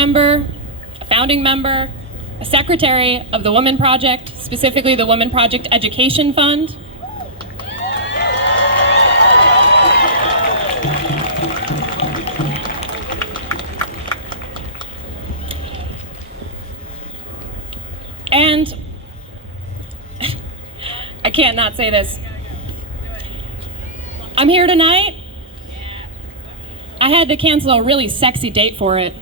member, a founding member, a secretary of the Womxn Project, specifically the Womxn Project Education Fund. And I can't not say this. I'm here tonight. I had to cancel a really sexy date for it.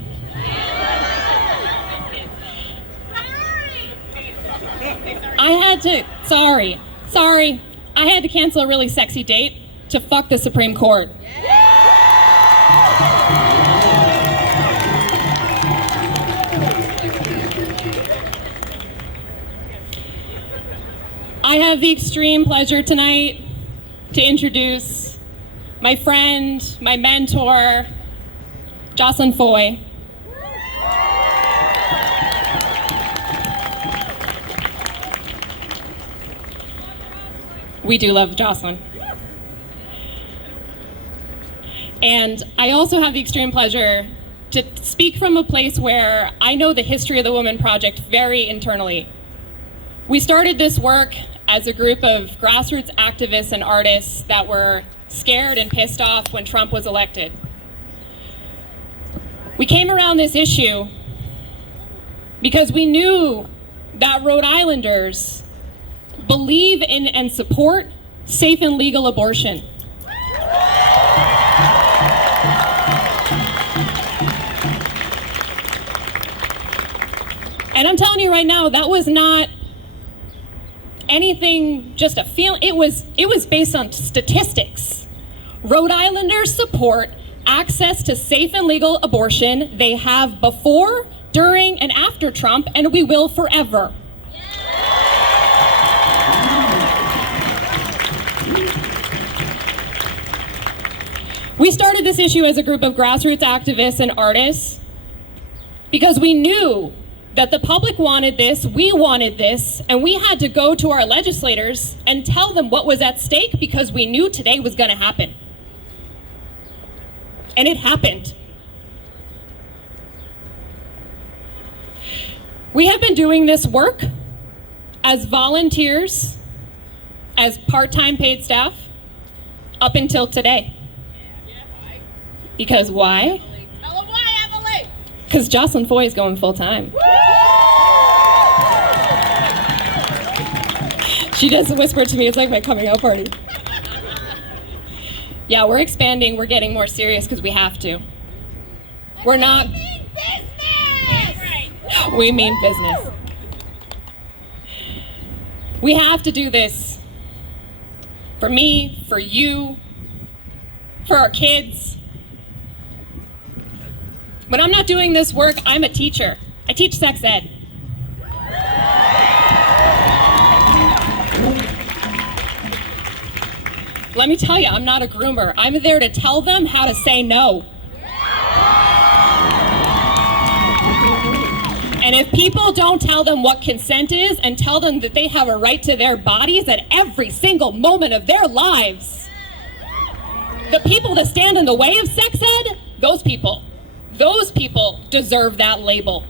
Sorry. I had to cancel a really sexy date to fuck the Supreme Court. I have the extreme pleasure tonight to introduce my friend, my mentor, Jocelyn Foy. We do love Jocelyn. And I also have the extreme pleasure to speak from a place where I know the history of the Womxn Project very internally. We started this work as a group of grassroots activists and artists that were scared and pissed off when Trump was elected. We came around this issue because we knew that Rhode Islanders believe in and support safe and legal abortion. And I'm telling you right now, that was not anything, just a feeling. It was based on statistics. Rhode Islanders support access to safe and legal abortion. They have before, during, and after Trump, and we will forever. We started this issue as a group of grassroots activists and artists because we knew that the public wanted this, we wanted this, and we had to go to our legislators and tell them what was at stake because we knew today was going to happen. And it happened. We have been doing this work as volunteers, as part-time paid staff, up until today. Because why? Tell them why, Emily! Because Jocelyn Foy is going full-time. She just whispered to me, it's like my coming out party. Yeah, we're expanding, we're getting more serious because we have to. We're not... We mean business! We mean business. We have to do this. For me, for you, for our kids. When I'm not doing this work, I'm a teacher. I teach sex ed. Let me tell you, I'm not a groomer. I'm there to tell them how to say no. And if people don't tell them what consent is and tell them that they have a right to their bodies at every single moment of their lives, the people that stand in the way of sex ed, those people deserve that label.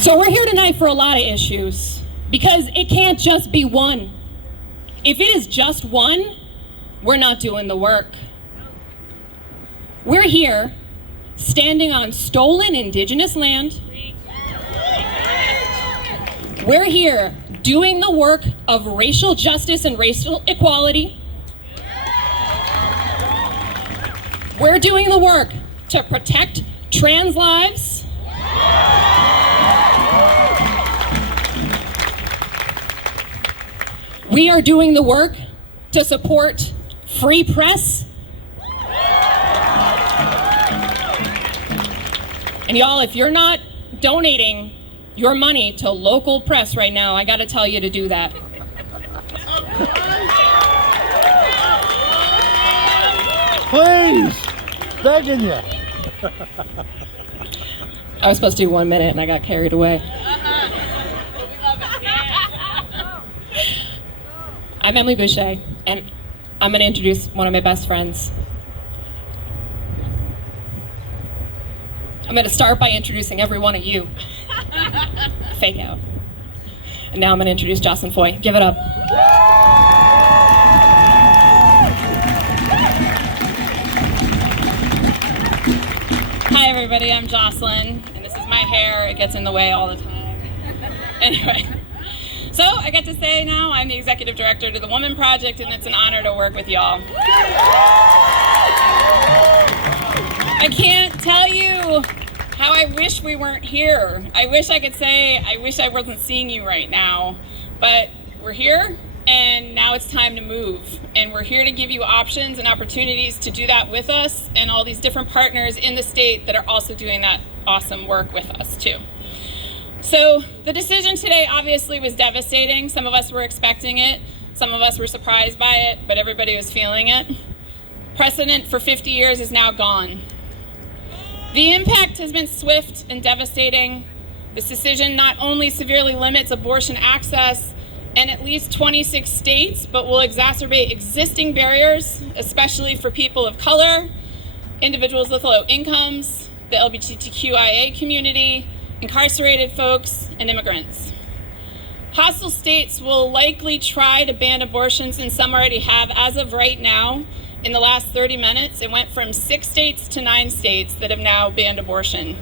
So we're here tonight for a lot of issues because it can't just be one. If it is just one, we're not doing the work. We're here standing on stolen indigenous land. We're here doing the work of racial justice and racial equality. We're doing the work to protect trans lives. We are doing the work to support free press. And y'all, if you're not donating your money to local press right now, I gotta tell you to do that. Please, begging you. I was supposed to do 1 minute and I got carried away. I'm Emily Boucher, and I'm gonna introduce one of my best friends, I'm going to start by introducing every one of you. Fake out. And now I'm going to introduce Jocelyn Foy. Give it up. Hi everybody, I'm Jocelyn, and this is my hair. It gets in the way all the time. Anyway, so I get to say now I'm the executive director to the Womxn Project, and it's an honor to work with y'all. I can't tell you how I wish we weren't here. I wish I could say, I wish I wasn't seeing you right now, but we're here, and now it's time to move. And we're here to give you options and opportunities to do that with us and all these different partners in the state that are also doing that awesome work with us too. So the decision today obviously was devastating. Some of us were expecting it, some of us were surprised by it, but everybody was feeling it. Precedent for 50 years is now gone. The impact has been swift and devastating. This decision not only severely limits abortion access in at least 26 states, but will exacerbate existing barriers, especially for people of color, individuals with low incomes, the LGBTQIA community, incarcerated folks, and immigrants. Hostile states will likely try to ban abortions, and some already have. As of right now, in the last 30 minutes, it went from 6 states to 9 states that have now banned abortion.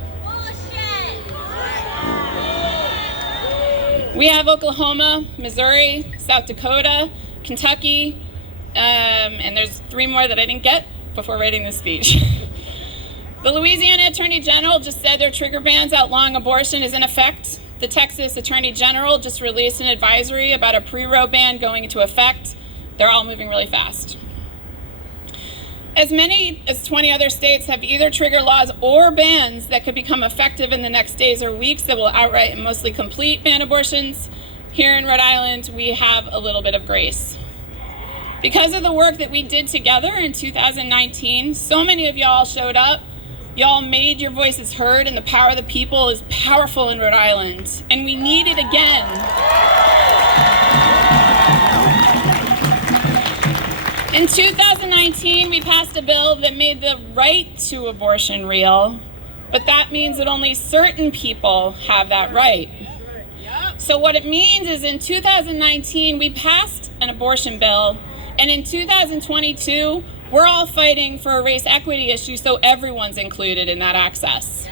We have Oklahoma, Missouri, South Dakota, Kentucky, and there's 3 more that I didn't get before writing this speech. The Louisiana Attorney General just said their trigger bans outlawing abortion is in effect. The Texas Attorney General just released an advisory about a pre-Roe ban going into effect. They're all moving really fast. As many as 20 other states have either trigger laws or bans that could become effective in the next days or weeks that will outright and mostly complete ban abortions. Here in Rhode Island, we have a little bit of grace. Because of the work that we did together in 2019, so many of y'all showed up. Y'all made your voices heard, and the power of the people is powerful in Rhode Island, and we need it again. In 2019, we passed a bill that made the right to abortion real, but that means that only certain people have that right. So what it means is in 2019, we passed an abortion bill, and in 2022, we're all fighting for a race equity issue so everyone's included in that access.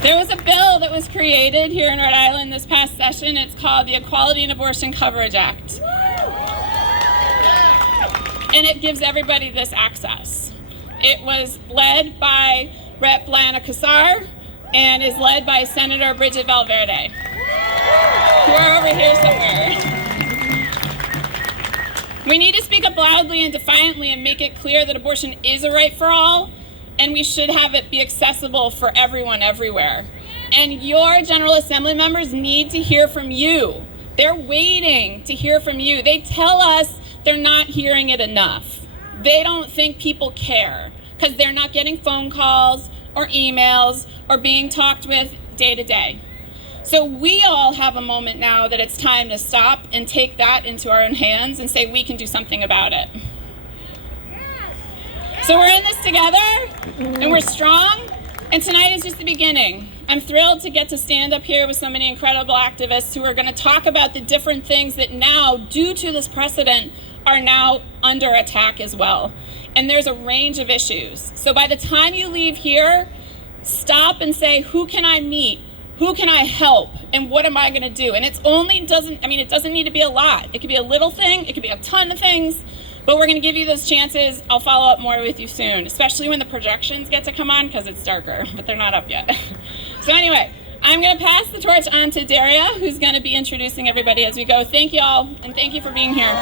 There was a bill that was created here in Rhode Island this past session. It's called the Equality in Abortion Coverage Act. And it gives everybody this access. It was led by Rep. Lana Kassar and is led by Senator Bridget Valverde, who are over here somewhere. We need to speak up loudly and defiantly and make it clear that abortion is a right for all, and we should have it be accessible for everyone everywhere. And your General Assembly members need to hear from you. They're waiting to hear from you. They tell us they're not hearing it enough. They don't think people care because they're not getting phone calls or emails or being talked with day to day. So we all have a moment now that it's time to stop and take that into our own hands and say we can do something about it. So we're in this together, and we're strong, and tonight is just the beginning. I'm thrilled to get to stand up here with so many incredible activists who are going to talk about the different things that now, due to this precedent, are now under attack as well. And there's a range of issues. So by the time you leave here, stop and say, who can I meet? Who can I help? And what am I going to do? And it doesn't need to be a lot. It could be a little thing. It could be a ton of things. But we're going to give you those chances. I'll follow up more with you soon, especially when the projections get to come on because it's darker, but they're not up yet. So anyway, I'm going to pass the torch on to Daria, who's going to be introducing everybody as we go. Thank you all, and thank you for being here.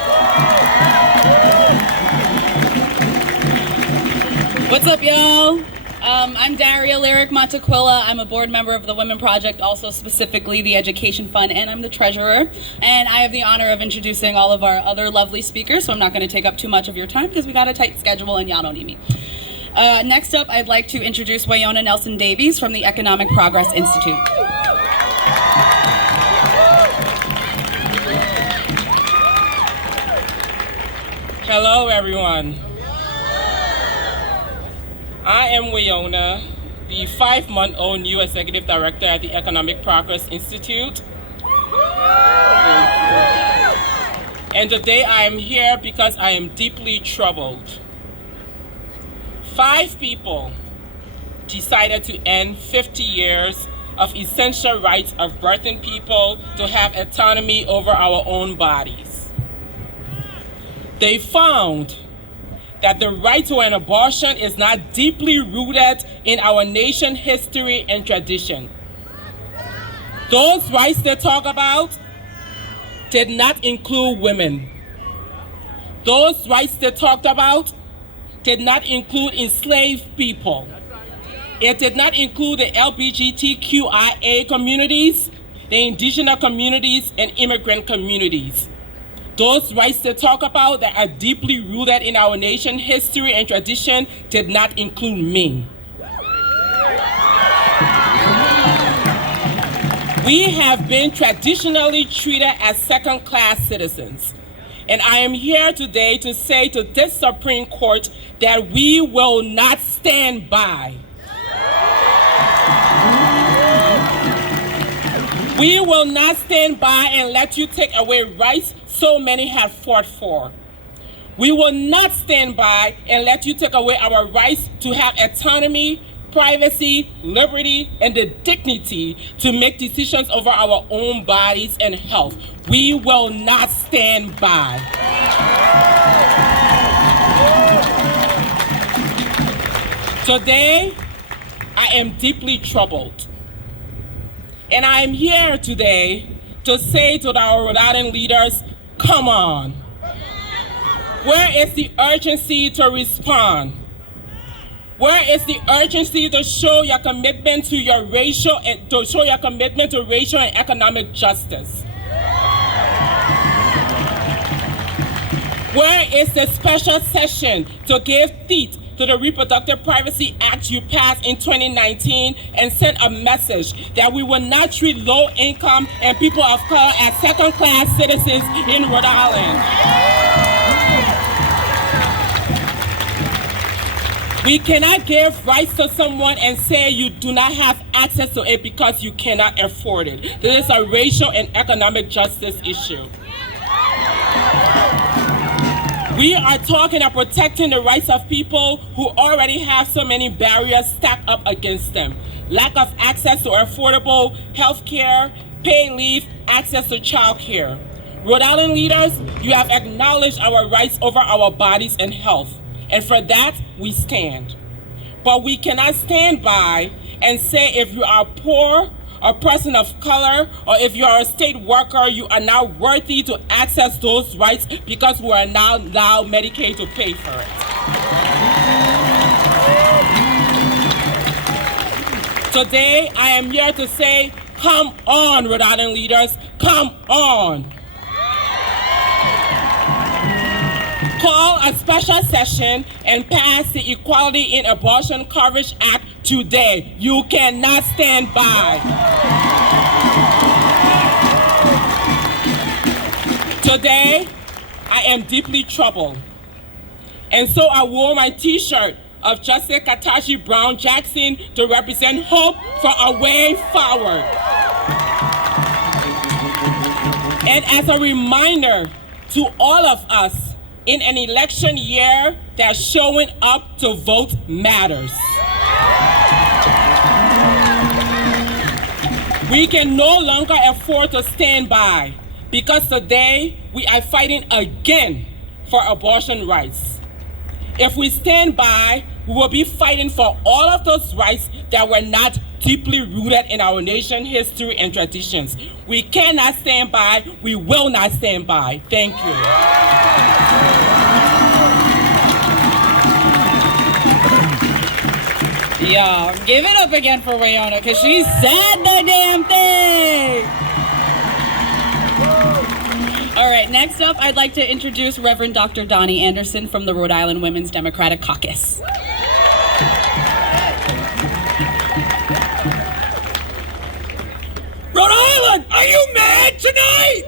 What's up, y'all? I'm Daria Lyric Montequilla. I'm a board member of the Womxn Project, also specifically the Education Fund, and I'm the treasurer. And I have the honor of introducing all of our other lovely speakers, so I'm not going to take up too much of your time because we got a tight schedule and y'all don't need me. Next up, I'd like to introduce Wynonna Nelson Davies from the Economic Progress Institute. Hello, everyone. I am Wyona, the 5-month-old new executive director at the Economic Progress Institute. And today I am here because I am deeply troubled. 5 people decided to end 50 years of essential rights of birthing people to have autonomy over our own bodies. They found that the right to an abortion is not deeply rooted in our nation's history and tradition. Those rights they talk about did not include women. Those rights they talked about did not include enslaved people. It did not include the LGBTQIA communities, the indigenous communities, and immigrant communities. Those rights they talk about that are deeply rooted in our nation's history and tradition did not include me. We have been traditionally treated as second-class citizens. And I am here today to say to this Supreme Court that we will not stand by. We will not stand by and let you take away rights so many have fought for. We will not stand by and let you take away our rights to have autonomy, privacy, liberty, and the dignity to make decisions over our own bodies and health. We will not stand by. Today, I am deeply troubled. And I am here today to say to our Rhode Island leaders, come on. Where is the urgency to respond? Where is the urgency to show your commitment to racial and economic justice? Where is the special session to give teeth to the Reproductive Privacy Act you passed in 2019 and send a message that we will not treat low-income and people of color as second-class citizens in Rhode Island? We cannot give rights to someone and say you do not have access to it because you cannot afford it. This is a racial and economic justice issue. We are talking about protecting the rights of people who already have so many barriers stacked up against them. Lack of access to affordable health care, paid leave, access to child care. Rhode Island leaders, you have acknowledged our rights over our bodies and health. And for that, we stand. But we cannot stand by and say if you are poor, a person of color, or if you are a state worker, you are not worthy to access those rights because we are now allowed Medicaid to pay for it. Today, I am here to say, come on, Rhode Island leaders, come on. Call a special session and pass the Equality in Abortion Coverage Act today. You cannot stand by. Today, I am deeply troubled. And so I wore my t-shirt of Justice Katashi Brown Jackson to represent hope for a way forward. And as a reminder to all of us, in an election year, that showing up to vote matters. We can no longer afford to stand by because today we are fighting again for abortion rights. If we stand by, we will be fighting for all of those rights that were not deeply rooted in our nation's history and traditions. We cannot stand by. We will not stand by. Thank you. Y'all, give it up again for Wyona, because she said the damn thing. All right, next up, I'd like to introduce Reverend Dr. Donna Anderson from the Rhode Island Women's Democratic Caucus. Rhode Island, are you mad tonight?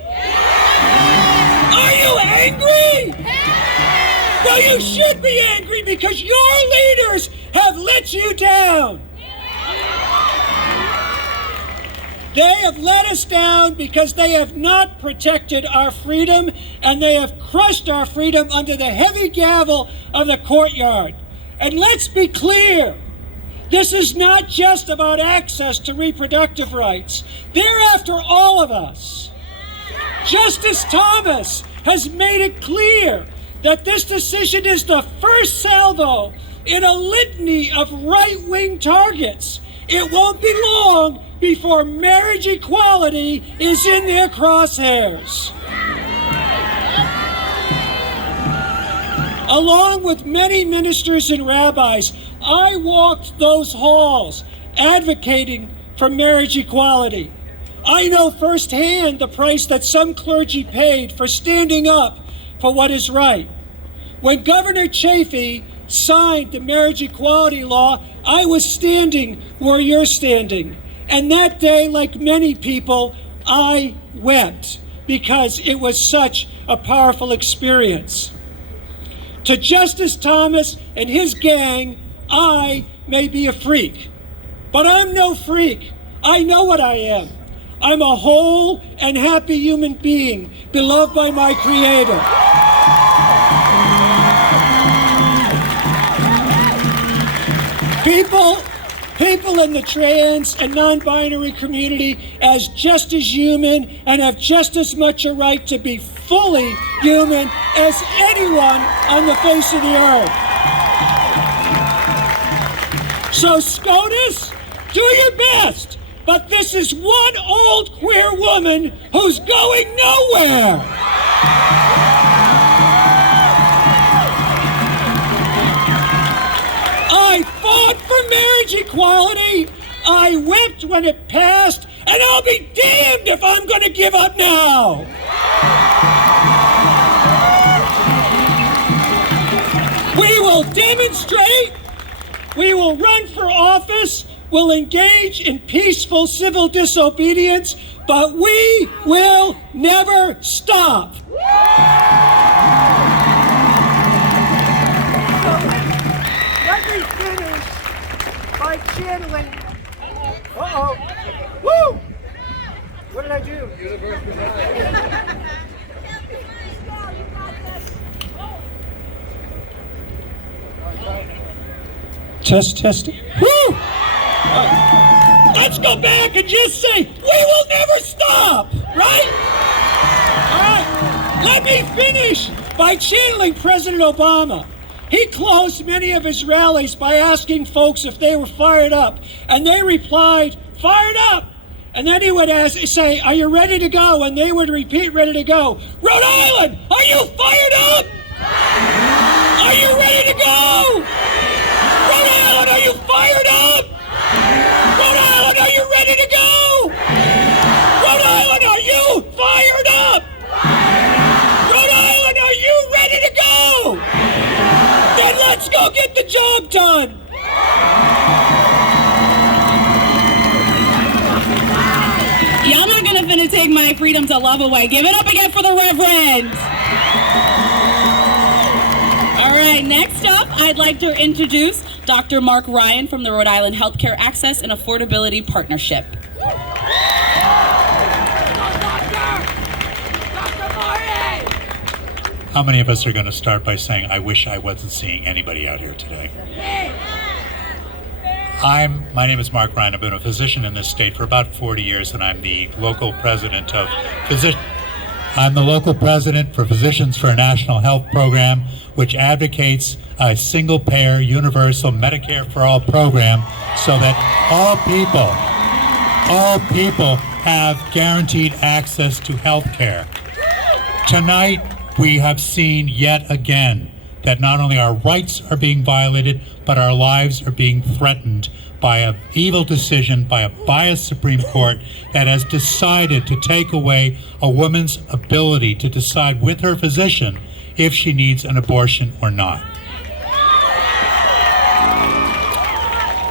Are you angry? Well, you should be angry because your leaders have let you down. They have let us down because they have not protected our freedom, and they have crushed our freedom under the heavy gavel of the courtyard. And let's be clear, this is not just about access to reproductive rights. They're after all of us. Justice Thomas has made it clear that this decision is the first salvo in a litany of right-wing targets. It won't be long before marriage equality is in their crosshairs. Along with many ministers and rabbis, I walked those halls advocating for marriage equality. I know firsthand the price that some clergy paid for standing up for what is right. When Governor Chafee signed the marriage equality law, I was standing where you're standing. And that day, like many people, I wept because it was such a powerful experience. To Justice Thomas and his gang, I may be a freak, but I'm no freak. I know what I am. I'm a whole and happy human being, beloved by my Creator. People in the trans and non-binary community as just as human and have just as much a right to be fully human as anyone on the face of the earth. So SCOTUS, do your best, but this is one old queer woman who's going nowhere. I fought for marriage equality. I wept when it passed, and I'll be damned if I'm going to give up now. We will demonstrate. We will run for office. We'll engage in peaceful civil disobedience, but we will never stop. Let me finish by channeling. Uh-oh. Woo! What did I do? Testing. Woo! Let's go back and just say, we will never stop, right? All right. Let me finish by channeling President Obama. He closed many of his rallies by asking folks if they were fired up, and they replied, fired up. And then he would say, are you ready to go? And they would repeat, ready to go. Rhode Island, are you fired up? Are you ready to go? Rhode Island, are you fired up? Rhode Island, are you ready to go? Rhode Island, are you fired up? Rhode Island, are you ready to go? Then let's go get the job done. Y'all not gonna finna take my freedom to love away. Give it up again for the Reverend. All right, next up, I'd like to introduce Dr. Mark Ryan from the Rhode Island Healthcare Access and Affordability Partnership. How many of us are going to start by saying, I wish I wasn't seeing anybody out here today? My name is Mark Ryan. I've been a physician in this state for about 40 years, and I'm the local president for Physicians for a National Health Program, which advocates a single-payer, universal Medicare for all program so that all people have guaranteed access to health care. Tonight, we have seen yet again that not only our rights are being violated, but our lives are being threatened by an evil decision by a biased Supreme Court that has decided to take away a woman's ability to decide with her physician if she needs an abortion or not.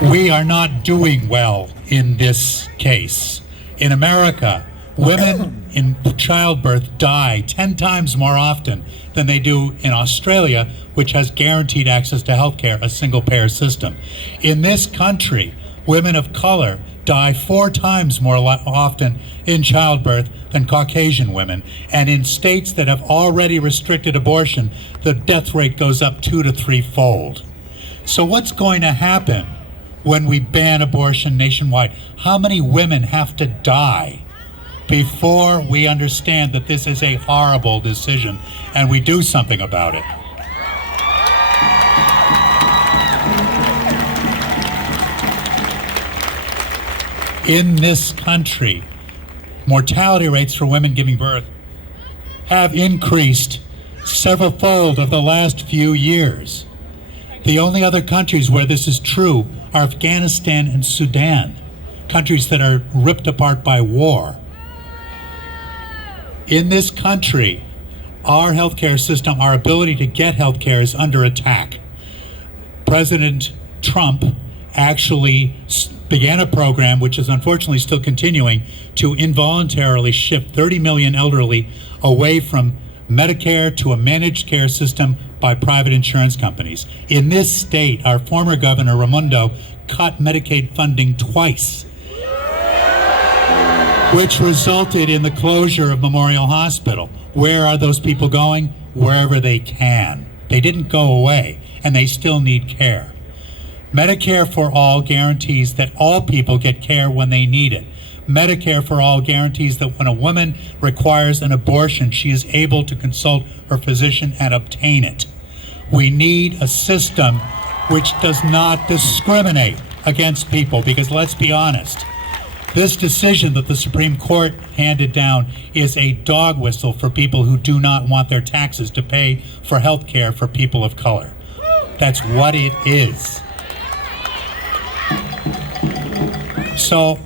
We are not doing well in this case. In America, women in childbirth die 10 times more often than they do in Australia, which has guaranteed access to health care, a single-payer system. In this country, women of color die 4 times more often in childbirth than Caucasian women. And in states that have already restricted abortion, the death rate goes up 2 to 3-fold. So what's going to happen when we ban abortion nationwide? How many women have to die before we understand that this is a horrible decision and we do something about it? In this country, mortality rates for women giving birth have increased several-fold over the last few years. The only other countries where this is true are Afghanistan and Sudan, countries that are ripped apart by war. In this country, our healthcare system, our ability to get healthcare is under attack. President Trump actually began a program, which is unfortunately still continuing, to involuntarily shift 30 million elderly away from Medicare to a managed care system by private insurance companies. In this state, our former governor, Raimondo, cut Medicaid funding twice, which resulted in the closure of Memorial Hospital. Where are those people going? Wherever they can. They didn't go away, and they still need care. Medicare for All guarantees that all people get care when they need it. Medicare for All guarantees that when a woman requires an abortion, she is able to consult her physician and obtain it. We need a system which does not discriminate against people, because let's be honest, this decision that the Supreme Court handed down is a dog whistle for people who do not want their taxes to pay for health care for people of color. That's what it is. So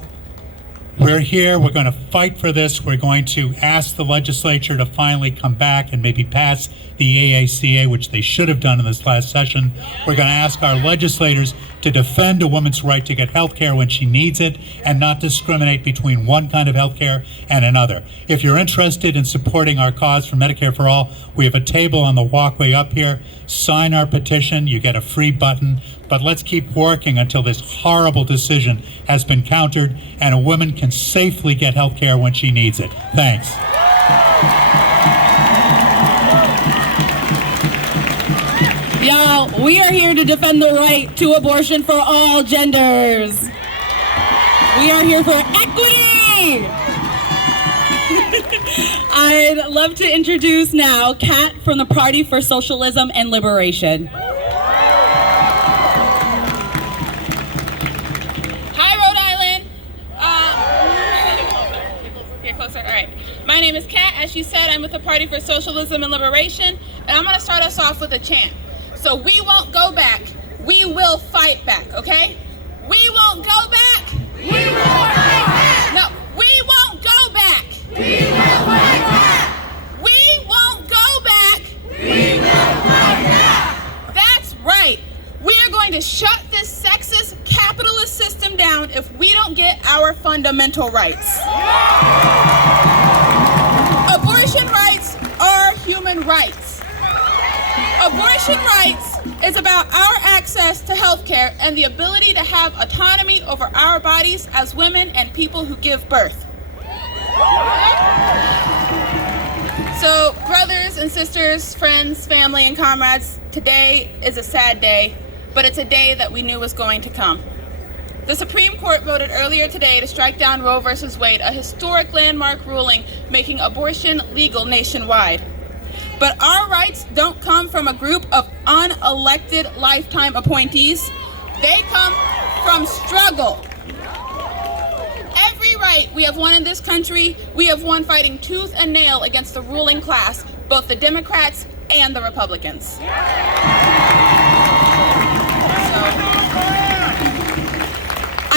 we're here, we're going to fight for this. We're going to ask the legislature to finally come back and maybe pass the AACA, which they should have done in this last session. We're going to ask our legislators to defend a woman's right to get health care when she needs it and not discriminate between one kind of health care and another. If you're interested in supporting our cause for Medicare for All, we have a table on the walkway up here. Sign our petition, you get a free button, but let's keep working until this horrible decision has been countered and a woman can safely get health care when she needs it. Thanks. Y'all, we are here to defend the right to abortion for all genders. We are here for equity. I'd love to introduce now Kat from the Party for Socialism and Liberation. Hi, Rhode Island. Get closer. All right. My name is Kat. As she said, I'm with the Party for Socialism and Liberation, and I'm going to start us off with a chant. So we won't go back. We will fight back, okay? We won't go back. We will fight back. No, we won't go back. We will fight back. We won't go back. We will fight back. That's right. We are going to shut this sexist capitalist system down if we don't get our fundamental rights. Abortion rights are human rights. Abortion rights is about our access to health care and the ability to have autonomy over our bodies as women and people who give birth. So, brothers and sisters, friends, family, and comrades, today is a sad day, but it's a day that we knew was going to come. The Supreme Court voted earlier today to strike down Roe v. Wade, a historic landmark ruling making abortion legal nationwide. But our rights don't come from a group of unelected lifetime appointees. They come from struggle. Every right we have won in this country, we have won fighting tooth and nail against the ruling class, both the Democrats and the Republicans.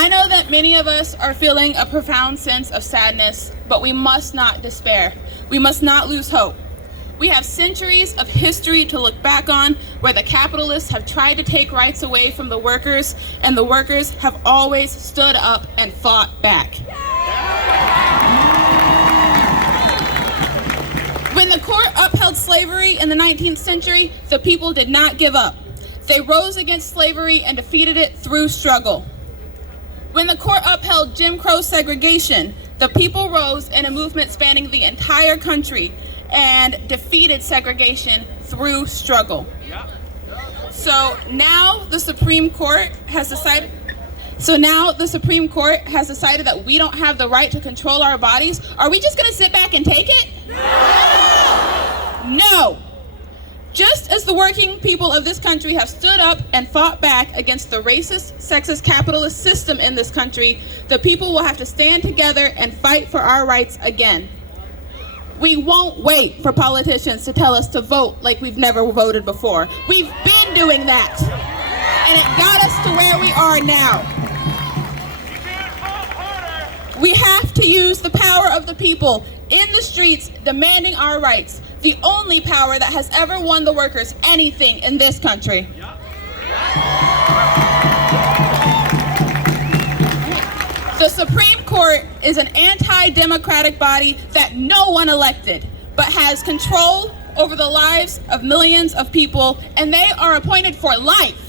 I know that many of us are feeling a profound sense of sadness, but we must not despair. We must not lose hope. We have centuries of history to look back on where the capitalists have tried to take rights away from the workers, and the workers have always stood up and fought back. When the court upheld slavery in the 19th century, the people did not give up. They rose against slavery and defeated it through struggle. When the court upheld Jim Crow segregation, the people rose in a movement spanning the entire country and defeated segregation through struggle. So now the Supreme Court has decided that we don't have the right to control our bodies. Are we just going to sit back and take it? No. Just as the working people of this country have stood up and fought back against the racist, sexist, capitalist system in this country, the people will have to stand together and fight for our rights again. We won't wait for politicians to tell us to vote like we've never voted before. We've been doing that, and it got us to where we are now. We have to use the power of the people in the streets demanding our rights, the only power that has ever won the workers anything in this country. The Supreme Court is an anti-democratic body that no one elected, but has control over the lives of millions of people, and they are appointed for life.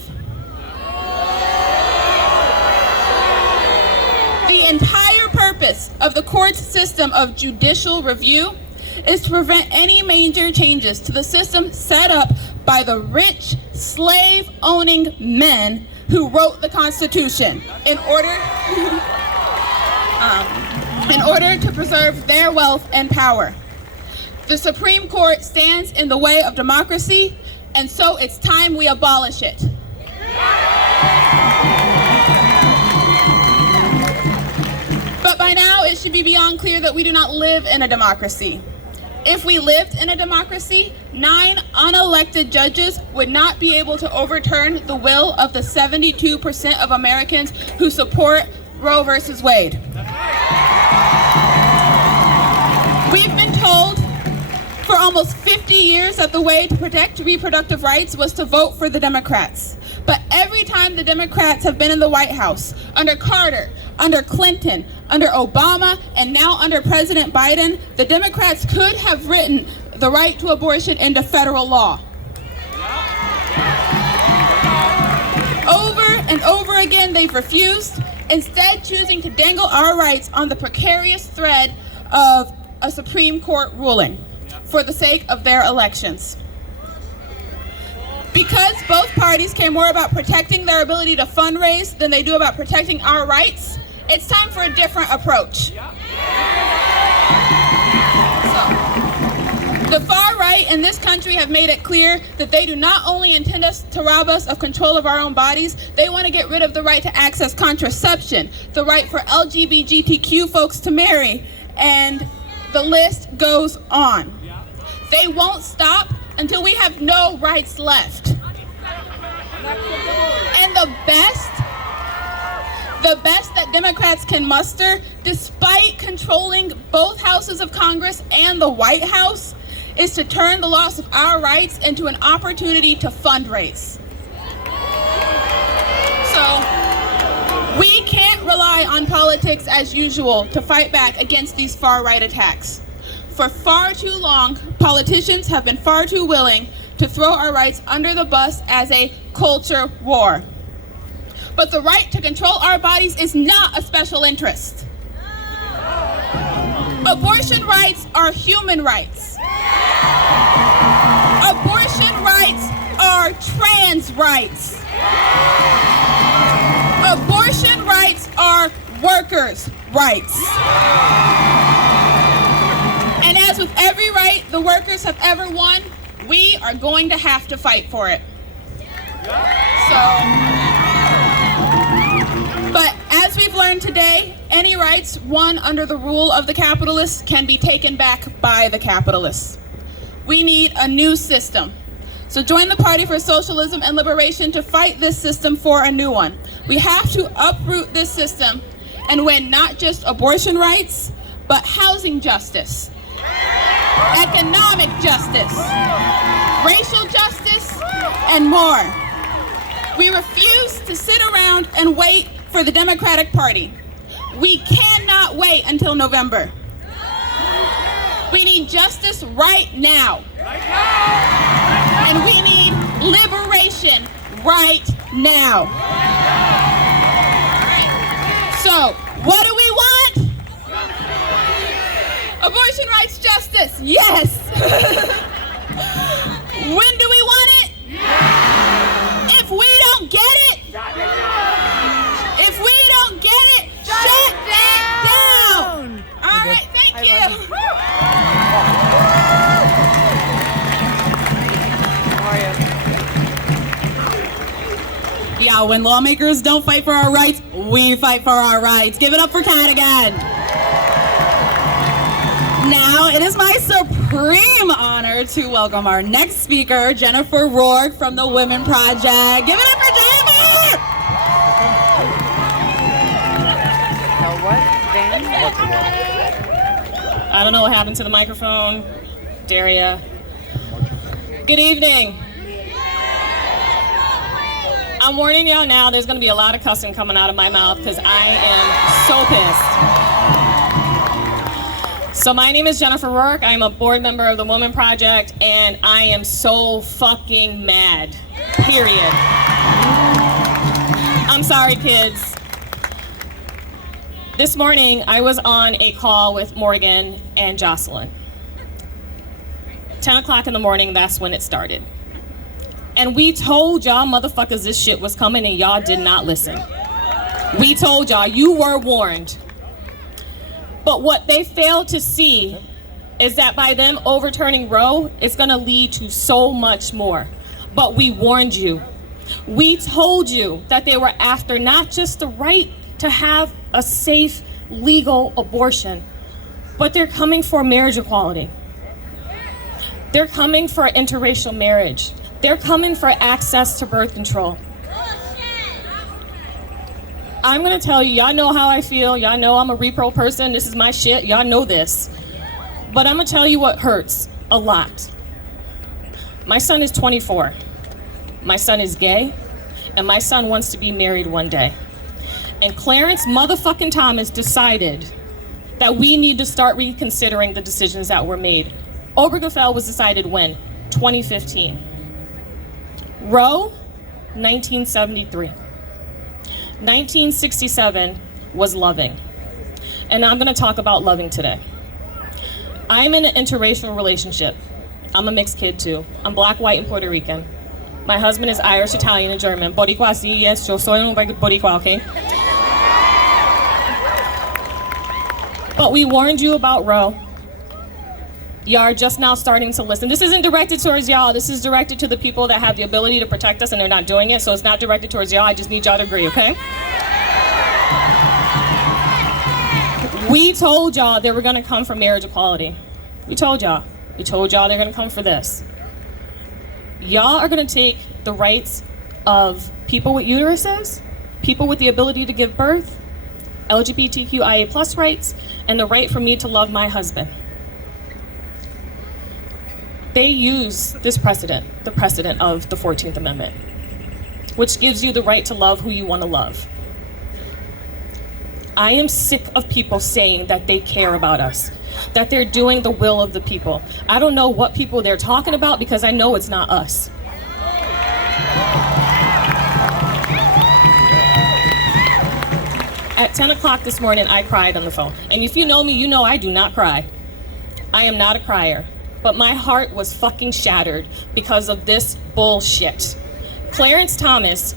The entire purpose of the court's system of judicial review is to prevent any major changes to the system set up by the rich, slave-owning men who wrote the Constitution in order to preserve their wealth and power. The Supreme Court stands in the way of democracy, and so it's time we abolish it. But by now, it should be beyond clear that we do not live in a democracy. If we lived in a democracy, 9 unelected judges would not be able to overturn the will of the 72% of Americans who support Roe v. Wade. We've been told for almost 50 years that the way to protect reproductive rights was to vote for the Democrats. But every time the Democrats have been in the White House, under Carter, under Clinton, under Obama, and now under President Biden, the Democrats could have written the right to abortion into federal law. Over and over again, they've refused, instead choosing to dangle our rights on the precarious thread of a Supreme Court ruling for the sake of their elections. Because both parties care more about protecting their ability to fundraise than they do about protecting our rights, it's time for a different approach. The far right in this country have made it clear that they do not only intend us to rob us of control of our own bodies, they want to get rid of the right to access contraception, the right for LGBTQ folks to marry, and the list goes on. They won't stop until we have no rights left. And the best that Democrats can muster, despite controlling both houses of Congress and the White House, is to turn the loss of our rights into an opportunity to fundraise. So, we can't rely on politics as usual to fight back against these far-right attacks. For far too long, politicians have been far too willing to throw our rights under the bus as a culture war. But the right to control our bodies is not a special interest. Abortion rights are human rights. Abortion rights are trans rights. Abortion rights are workers' rights. And as with every right the workers have ever won, we are going to have to fight for it. But as we've learned today, any rights won under the rule of the capitalists can be taken back by the capitalists. We need a new system. So join the Party for Socialism and Liberation to fight this system for a new one. We have to uproot this system and win not just abortion rights, but housing justice, economic justice, racial justice, and more. We refuse to sit around and wait for the Democratic Party. We cannot wait until November. We need justice right now. And we need liberation right now. So, what do we want? Abortion rights justice, yes. When do we want it? If we don't get it, shut that down. All right, thank you. Yeah, when lawmakers don't fight for our rights, we fight for our rights. Give it up for Kat again. Now, it is my supreme honor to welcome our next speaker, Jennifer Rouke from the Womxn Project. Give it up for Jennifer! I don't know what happened to the microphone. Daria. Good evening. I'm warning y'all now, there's going to be a lot of cussing coming out of my mouth because I am so pissed. So my name is Jennifer Rouke. I'm a board member of the Womxn Project, and I am so fucking mad. Period. I'm sorry, kids. This morning, I was on a call with Morgan and Jocelyn. 10 o'clock in the morning, that's when it started. And we told y'all motherfuckers this shit was coming and y'all did not listen. We told y'all, you were warned. But what they failed to see is that by them overturning Roe, it's gonna lead to so much more. But we warned you. We told you that they were after not just the right to have a safe, legal abortion, but they're coming for marriage equality. They're coming for interracial marriage. They're coming for access to birth control. I'm gonna tell you, y'all know how I feel. Y'all know I'm a repro person. This is my shit. Y'all know this. But I'm gonna tell you what hurts a lot. My son is 24. My son is gay, and my son wants to be married one day. And Clarence motherfucking Thomas decided that we need to start reconsidering the decisions that were made. Obergefell was decided when? 2015. Roe, 1973. 1967 was loving. And I'm gonna talk about loving today. I'm in an interracial relationship. I'm a mixed kid too. I'm black, white, and Puerto Rican. My husband is Irish, Italian, and German. Boricua, sí, yes, yo soy un Boricua, okay? But we warned you about Roe. Y'all are just now starting to listen. This isn't directed towards y'all. This is directed to the people that have the ability to protect us and they're not doing it. So it's not directed towards y'all. I just need y'all to agree, okay? We told y'all they were gonna come for marriage equality. We told y'all. We told y'all they're gonna come for this. Y'all are gonna take the rights of people with uteruses, people with the ability to give birth, LGBTQIA+ rights, and the right for me to love my husband. They use this precedent, the precedent of the 14th Amendment, which gives you the right to love who you want to love. I am sick of people saying that they care about us, that they're doing the will of the people. I don't know what people they're talking about because I know it's not us. At 10 o'clock this morning, I cried on the phone. And if you know me, you know I do not cry. I am not a crier. But my heart was fucking shattered because of this bullshit. Clarence Thomas.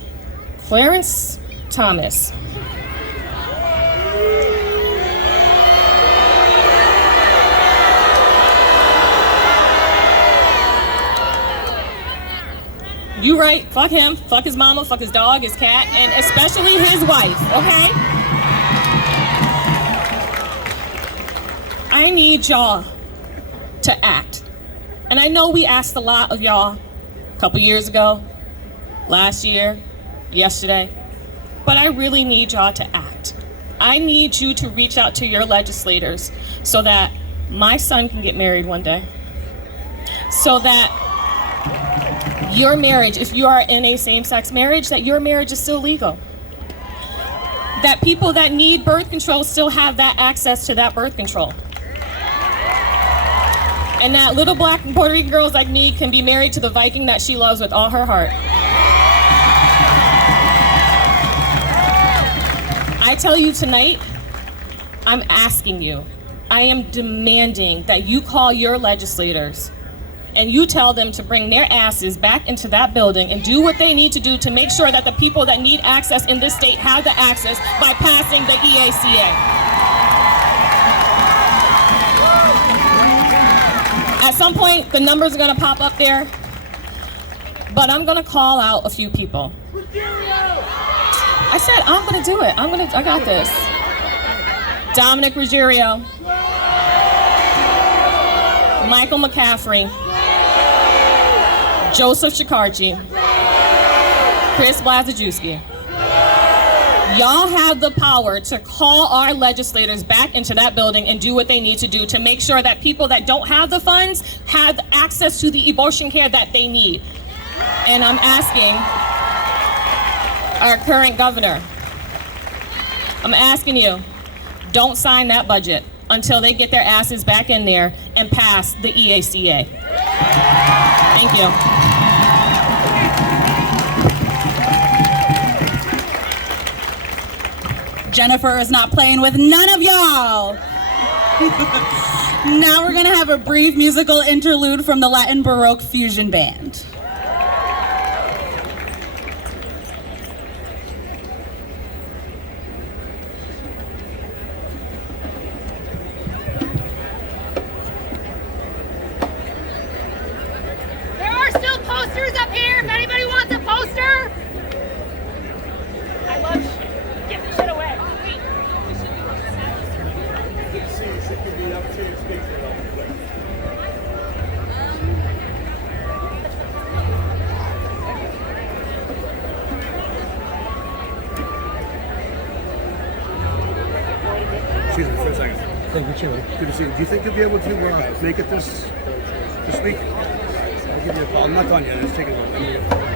You right, fuck him, fuck his mama, fuck his dog, his cat, and especially his wife, okay? I need y'all to act. And I know we asked a lot of y'all a couple years ago, last year, yesterday, but I really need y'all to act. I need you to reach out to your legislators so that my son can get married one day. So that your marriage, if you are in a same-sex marriage, that your marriage is still legal. That people that need birth control still have that access to that birth control. and that little black and Puerto Rican girls like me can be married to the Viking that she loves with all her heart. I tell you tonight, I'm asking you, I am demanding that you call your legislators and you tell them to bring their asses back into that building and do what they need to do to make sure that the people that need access in this state have the access by passing the EACA. At some point, the numbers are gonna pop up there, but I'm gonna call out a few people. I said, I'm gonna do it. I got this. Dominic Ruggiero, Michael McCaffrey, Joseph Shikarchi, Chris Blazajewski. Y'all have the power to call our legislators back into that building and do what they need to do to make sure that people that don't have the funds have access to the abortion care that they need. And I'm asking our current governor, I'm asking you, don't sign that budget until they get their asses back in there and pass the EACA. Thank you. Jennifer is not playing with none of y'all. Now we're gonna have a brief musical interlude from the Latin Baroque fusion band. Posters up here if anybody wants a poster. I love give this shit away. Excuse me for a second. Thank you, Chili. Good to see you. Do you think you'll be able to make it this week? I'll give you a call. I'm not done yet. It's taking a while.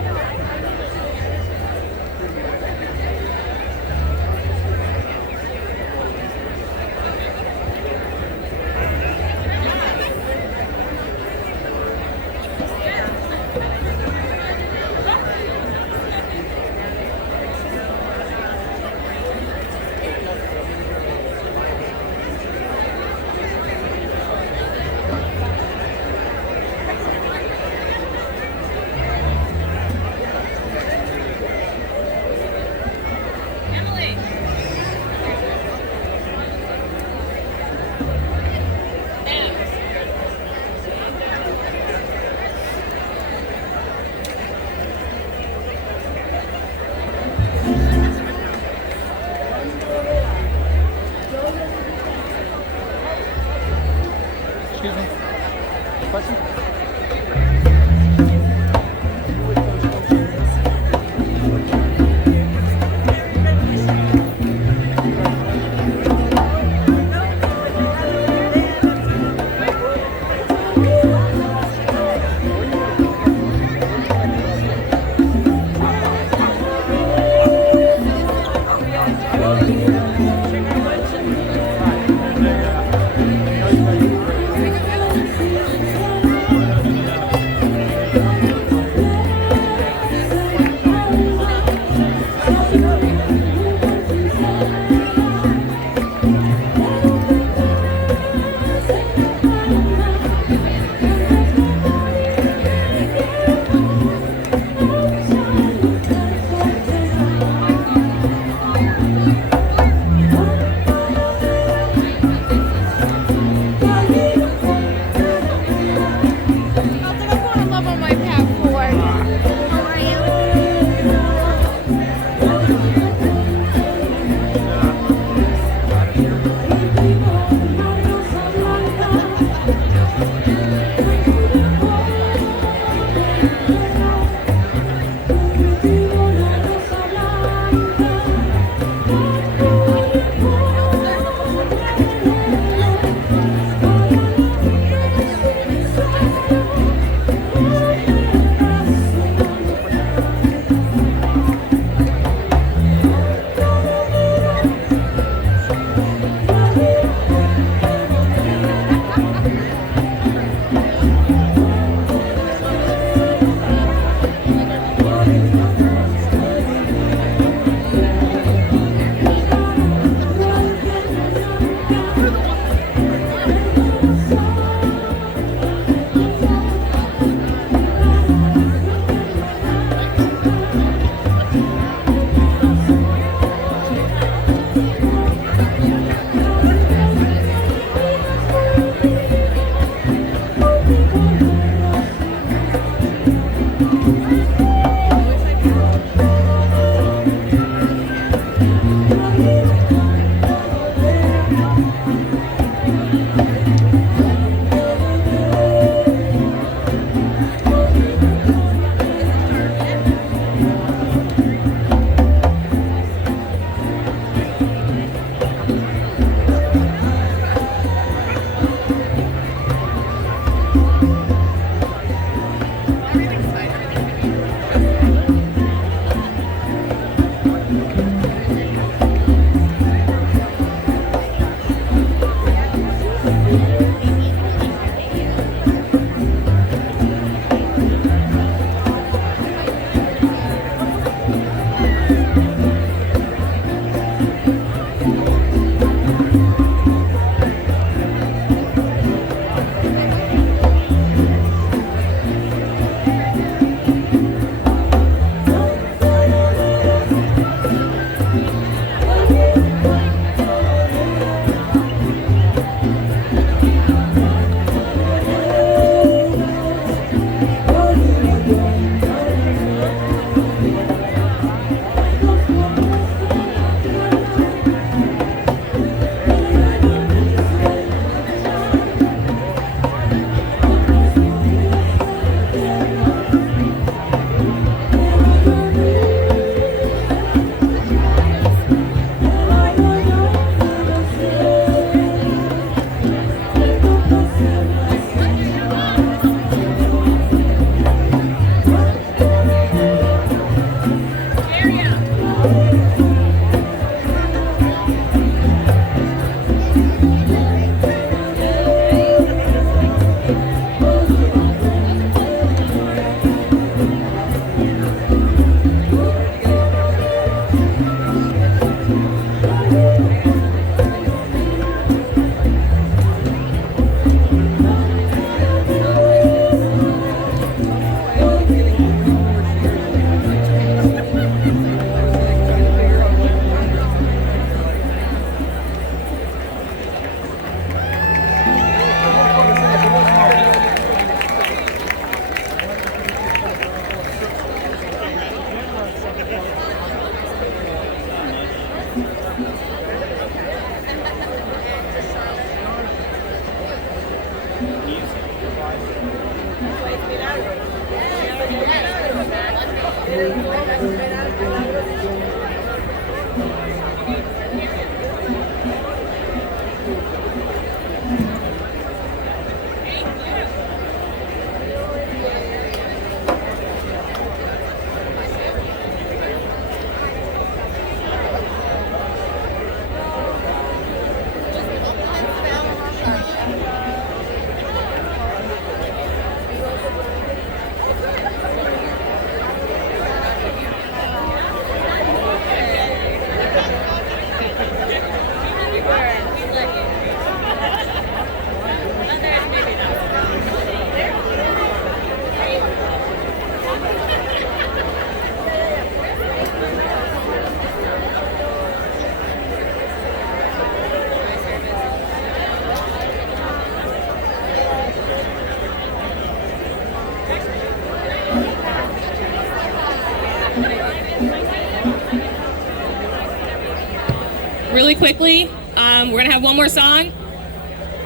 Really quickly, we're gonna have one more song,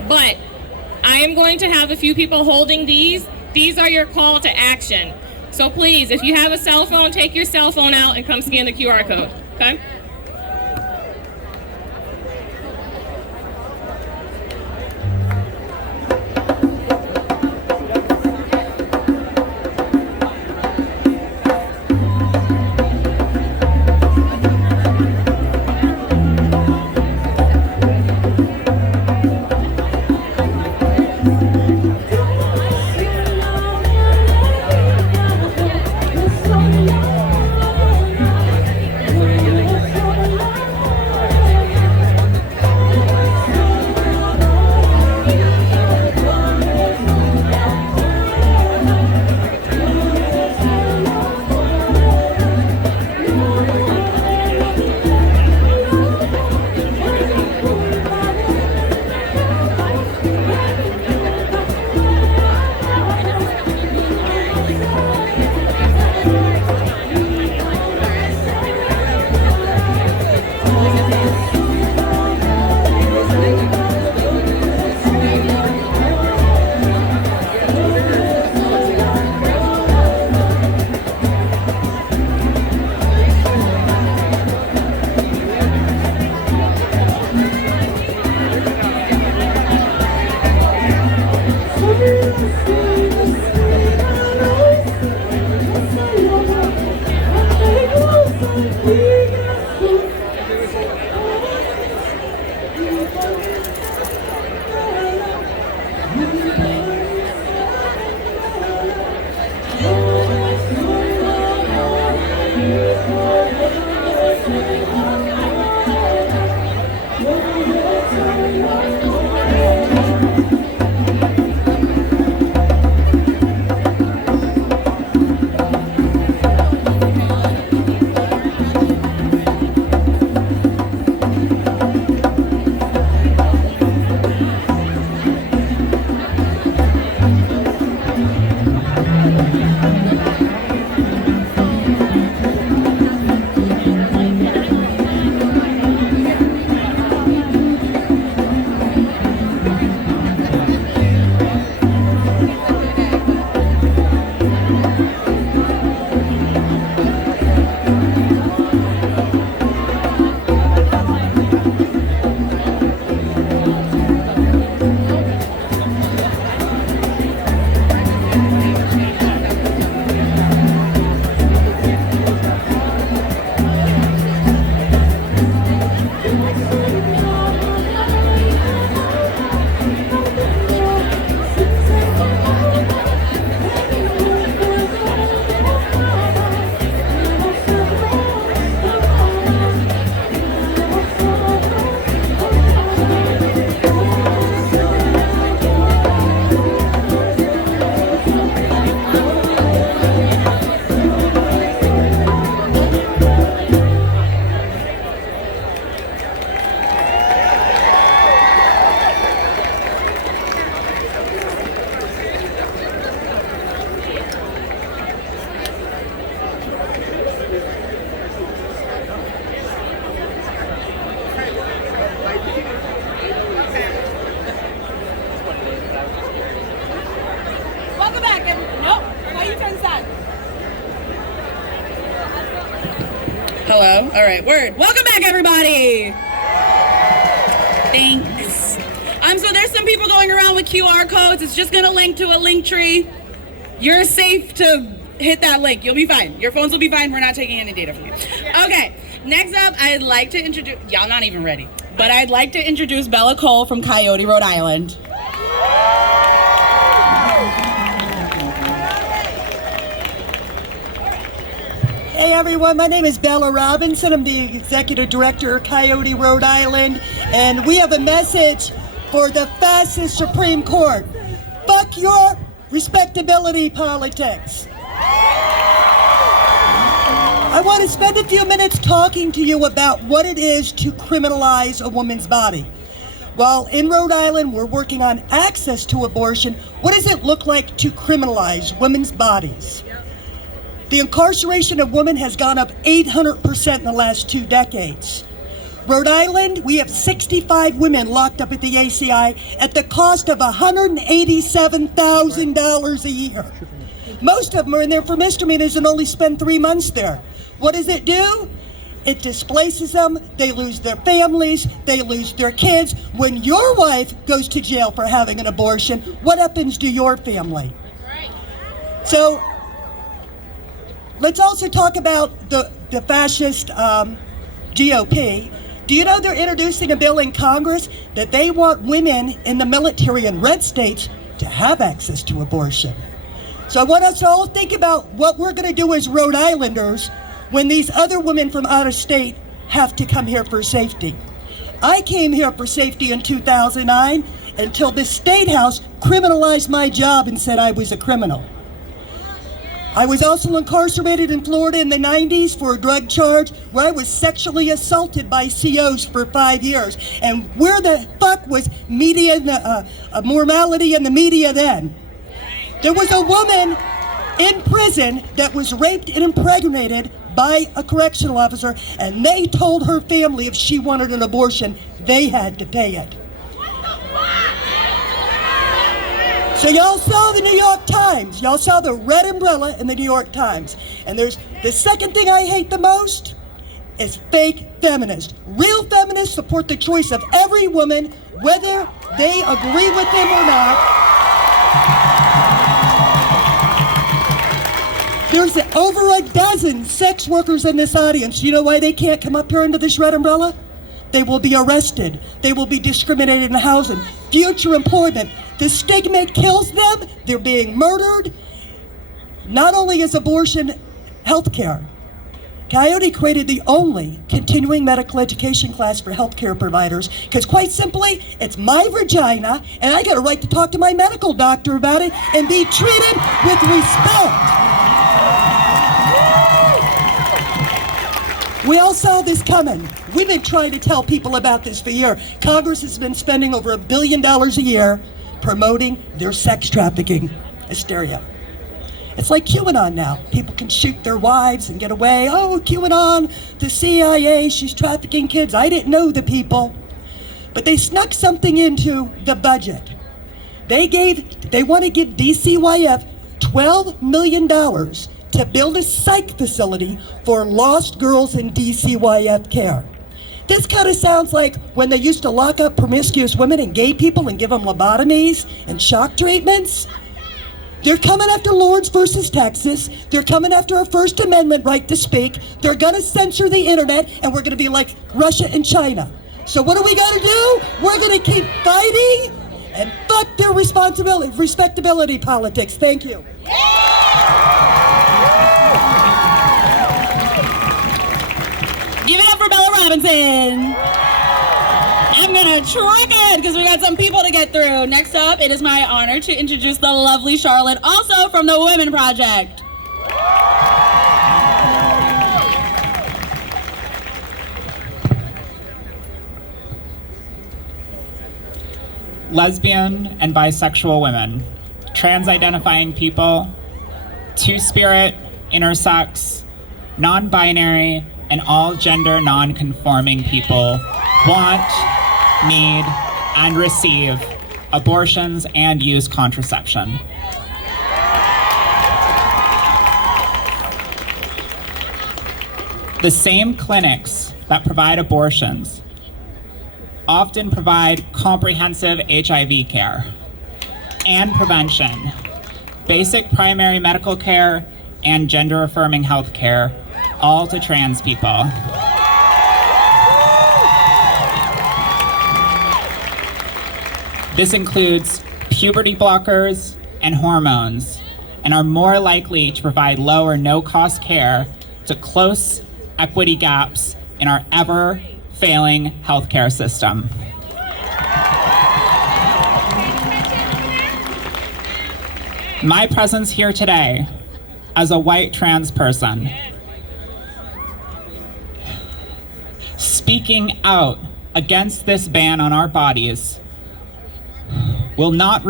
but I am going to have a few people holding these. These are your call to action. So please, if you have a cell phone, take your cell phone out and come scan the QR code, okay? Hello? All right, word. Welcome back, everybody. Thanks. So there's some people going around with QR codes. It's just gonna link to a link tree. You're safe to hit that link. You'll be fine. Your phones will be fine. We're not taking any data from you. Okay, next up, I'd like to introduce, y'all not even ready, but I'd like to introduce Bella Cole from Coyote, Rhode Island. Hey everyone, my name is Bella Robinson. I'm the Executive Director of Coyote, Rhode Island, and we have a message for the fascist Supreme Court. Fuck your respectability politics. I want to spend a few minutes talking to you about what it is to criminalize a woman's body. While in Rhode Island we're working on access to abortion, what does it look like to criminalize women's bodies? The incarceration of women has gone up 800% in the last 2 decades. Rhode Island, we have 65 women locked up at the ACI at the cost of $187,000 a year. Most of them are in there for misdemeanors and only spend 3 months there. What does it do? It displaces them, they lose their families, they lose their kids. When your wife goes to jail for having an abortion, what happens to your family? So, let's also talk about the fascist GOP. Do you know they're introducing a bill in Congress that they want women in the military in red states to have access to abortion? So I want us to all think about what we're going to do as Rhode Islanders when these other women from out of state have to come here for safety. I came here for safety in 2009 until the State House criminalized my job and said I was a criminal. I was also incarcerated in Florida in the 90s for a drug charge where I was sexually assaulted by COs for 5 years. And where the fuck was media, morality in the media then? There was a woman in prison that was raped and impregnated by a correctional officer, and they told her family if she wanted an abortion, they had to pay it. So y'all saw the New York Times. Y'all saw the red umbrella in the New York Times. And there's the second thing I hate the most is fake feminists. Real feminists support the choice of every woman, whether they agree with them or not. There's over a dozen sex workers in this audience. You know why they can't come up here under this red umbrella? They will be arrested. They will be discriminated in housing. Future employment. The stigma kills them. They're being murdered. Not only is abortion health care, Coyote created the only continuing medical education class for healthcare providers because quite simply, it's my vagina and I got a right to talk to my medical doctor about it and be treated with respect. We all saw this coming. We've been trying to tell people about this for a year. Congress has been spending over $1 billion a year promoting their sex trafficking hysteria. It's like QAnon now. People can shoot their wives and get away. Oh, QAnon, the CIA, she's trafficking kids. I didn't know the people. But they snuck something into the budget. They want to give DCYF $12 million to build a psych facility for lost girls in DCYF care. This kind of sounds like when they used to lock up promiscuous women and gay people and give them lobotomies and shock treatments. They're coming after Lawrence versus Texas. They're coming after our First Amendment right to speak. They're going to censor the internet, and we're going to be like Russia and China. So what do we got to do? We're going to keep fighting and fuck their respectability politics. Thank you. Give it up for Bella Robinson. I'm gonna truck it because we got some people to get through. Next up, it is my honor to introduce the lovely Charlotte, also from the Womxn Project. Lesbian and bisexual women, trans-identifying people, two-spirit, intersex, non-binary, and all gender non-conforming people want, need, and receive abortions and use contraception. The same clinics that provide abortions often provide comprehensive HIV care and prevention, basic primary medical care, and gender-affirming health care, all to trans people. This includes puberty blockers and hormones, and are more likely to provide low or no-cost care to close equity gaps in our ever-failing healthcare system. My presence here today as a white trans person, speaking out against this ban on our bodies, will not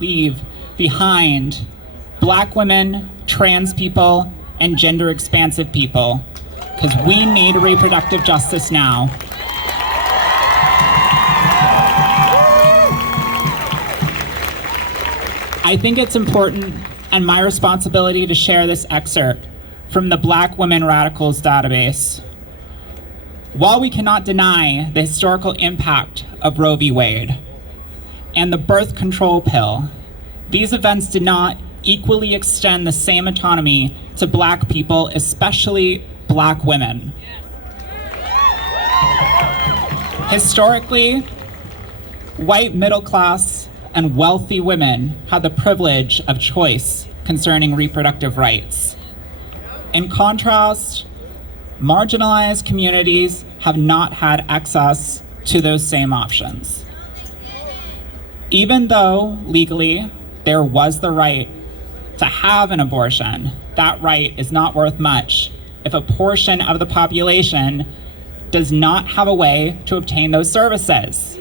leave behind Black women, trans people, and gender expansive people, because we need reproductive justice now. I think it's important and my responsibility to share this excerpt from the Black Women Radicals database. While we cannot deny the historical impact of Roe v. Wade and the birth control pill, these events did not equally extend the same autonomy to Black people, especially Black women. Historically, white middle class and wealthy women had the privilege of choice concerning reproductive rights. In contrast, marginalized communities have not had access to those same options. Even though legally there was the right to have an abortion, that right is not worth much if a portion of the population does not have a way to obtain those services.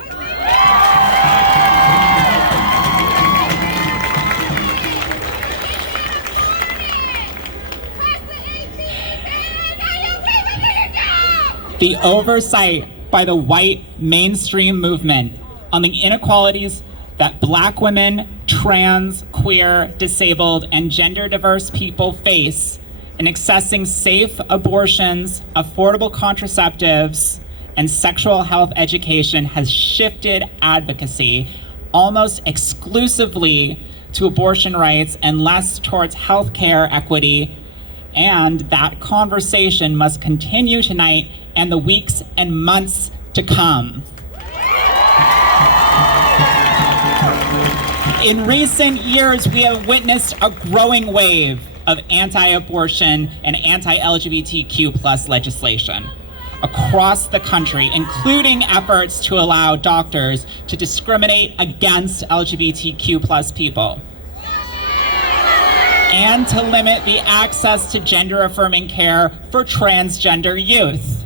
The oversight by the white mainstream movement on the inequalities that Black women, trans, queer, disabled, and gender diverse people face in accessing safe abortions, affordable contraceptives, and sexual health education has shifted advocacy almost exclusively to abortion rights and less towards healthcare equity. And that conversation must continue tonight and the weeks and months to come. In recent years, we have witnessed a growing wave of anti-abortion and anti-LGBTQ+ legislation across the country, including efforts to allow doctors to discriminate against LGBTQ+ people and to limit the access to gender-affirming care for transgender youth.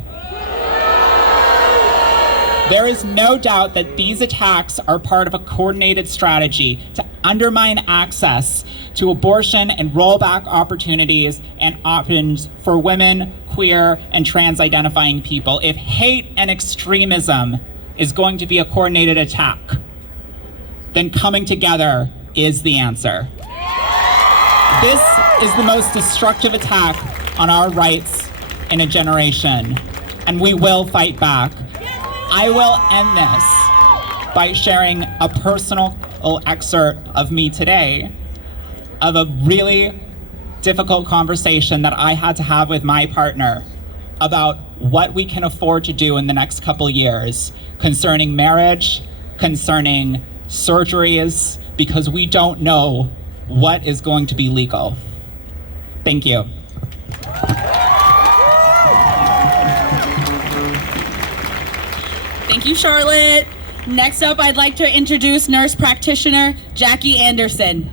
There is no doubt that these attacks are part of a coordinated strategy to undermine access to abortion and roll back opportunities and options for women, queer, and trans-identifying people. If hate and extremism is going to be a coordinated attack, then coming together is the answer. This is the most destructive attack on our rights in a generation, and we will fight back. I will end this by sharing a personal excerpt of me today of a really difficult conversation that I had to have with my partner about what we can afford to do in the next couple years concerning marriage, concerning surgeries, because we don't know what is going to be legal. Thank you. Thank you, Charlotte. Next up, I'd like to introduce nurse practitioner Jackie Anderson.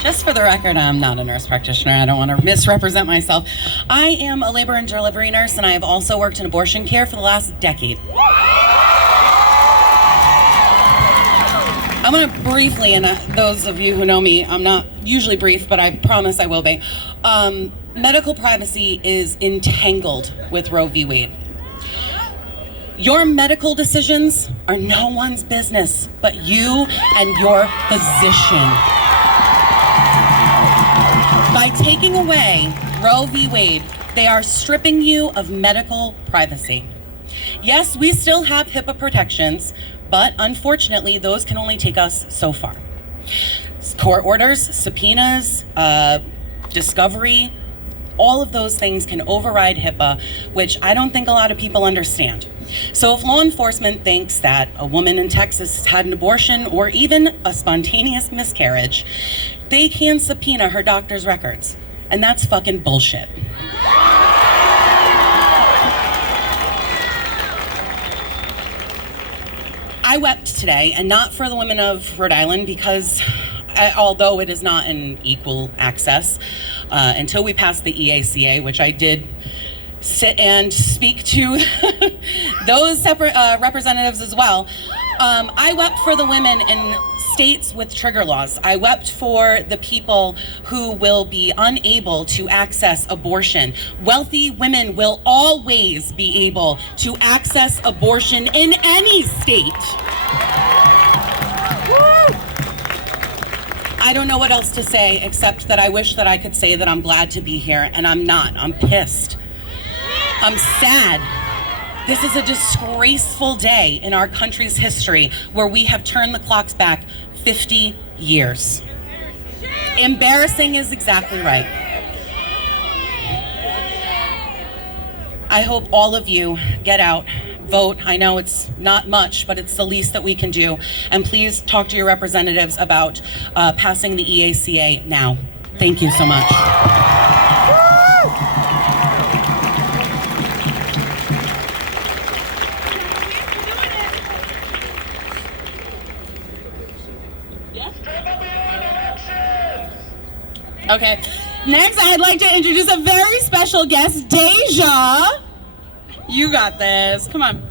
Just for the record, I'm not a nurse practitioner. I don't want to misrepresent myself. I am a labor and delivery nurse, and I have also worked in abortion care for the last decade. I'm going to briefly, and those of you who know me, I'm not usually brief, but I promise I will be. Medical privacy is entangled with Roe v. Wade. Your medical decisions are no one's business but you and your physician. By taking away Roe v. Wade, they are stripping you of medical privacy. Yes, we still have HIPAA protections, but unfortunately, those can only take us so far. Court orders, subpoenas, discovery, all of those things can override HIPAA, which I don't think a lot of people understand. So if law enforcement thinks that a woman in Texas has had an abortion or even a spontaneous miscarriage, they can subpoena her doctor's records. And that's fucking bullshit. I wept today, and not for the women of Rhode Island, because although it is not an equal access, until we passed the EACA, which I did sit and speak to those separate representatives as well. I wept for the women in states with trigger laws. I wept for the people who will be unable to access abortion. Wealthy women will always be able to access abortion in any state. I don't know what else to say except that I wish that I could say that I'm glad to be here, and I'm not. I'm pissed. I'm sad. This is a disgraceful day in our country's history where we have turned the clocks back 50 years. Embarrassing is exactly right. I hope all of you get out, vote. I know it's not much, but it's the least that we can do. And please talk to your representatives about passing the EACA now. Thank you so much. Okay, next I'd like to introduce a very special guest, Deja. You got this, come on.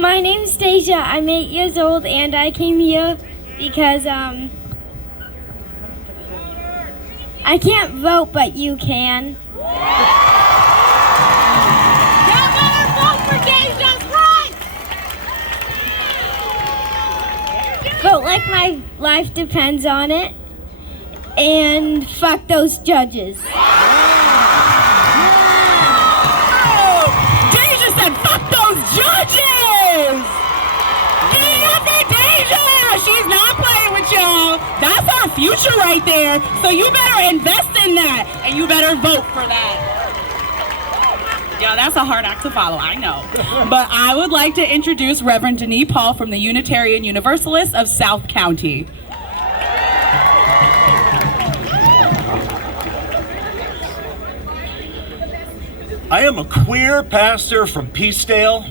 My name's Deja, I'm 8 years old, and I came here because I can't vote, but you can. Vote like my life depends on it, and fuck those judges. Oh, Deja said fuck those judges! Get it up there, Deja! She's not playing with y'all. That's our future right there, so you better invest in that, and you better vote for that. Yeah, that's a hard act to follow, I know. But I would like to introduce Reverend Denis Paul from the Unitarian Universalists of South County. I am a queer pastor from Peacedale.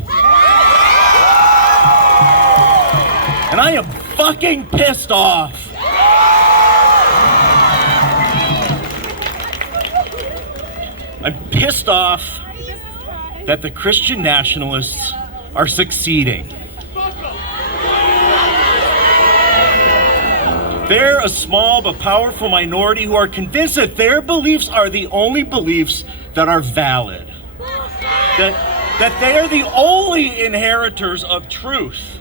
And I am fucking pissed off. I'm pissed off that the Christian nationalists are succeeding. They're a small but powerful minority who are convinced that their beliefs are the only beliefs that are valid. That they are the only inheritors of truth.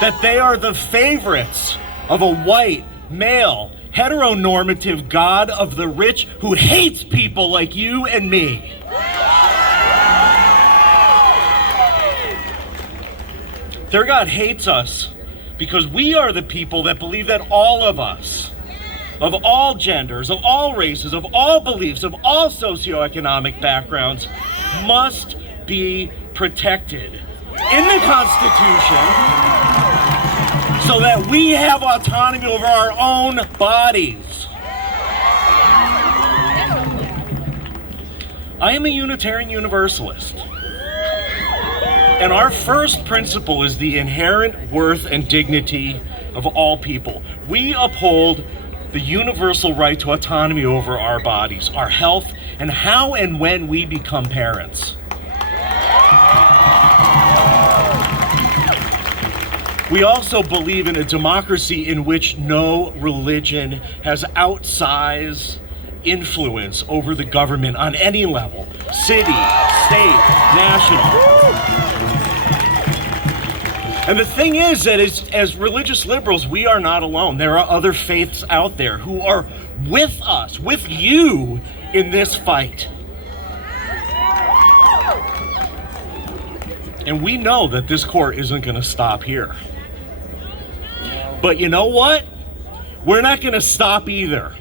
That they are the favorites of a white, male, heteronormative God of the rich who hates people like you and me. Their God hates us because we are the people that believe that all of us, of all genders, of all races, of all beliefs, of all socioeconomic backgrounds, must be protected in the Constitution so that we have autonomy over our own bodies. I am a Unitarian Universalist. And our first principle is the inherent worth and dignity of all people. We uphold the universal right to autonomy over our bodies, our health, and how and when we become parents. We also believe in a democracy in which no religion has outsized influence over the government on any level, city, state, national. And the thing is that as religious liberals, we are not alone. There are other faiths out there who are with us, with you in this fight. And we know that this court isn't going to stop here. But you know what? We're not going to stop either.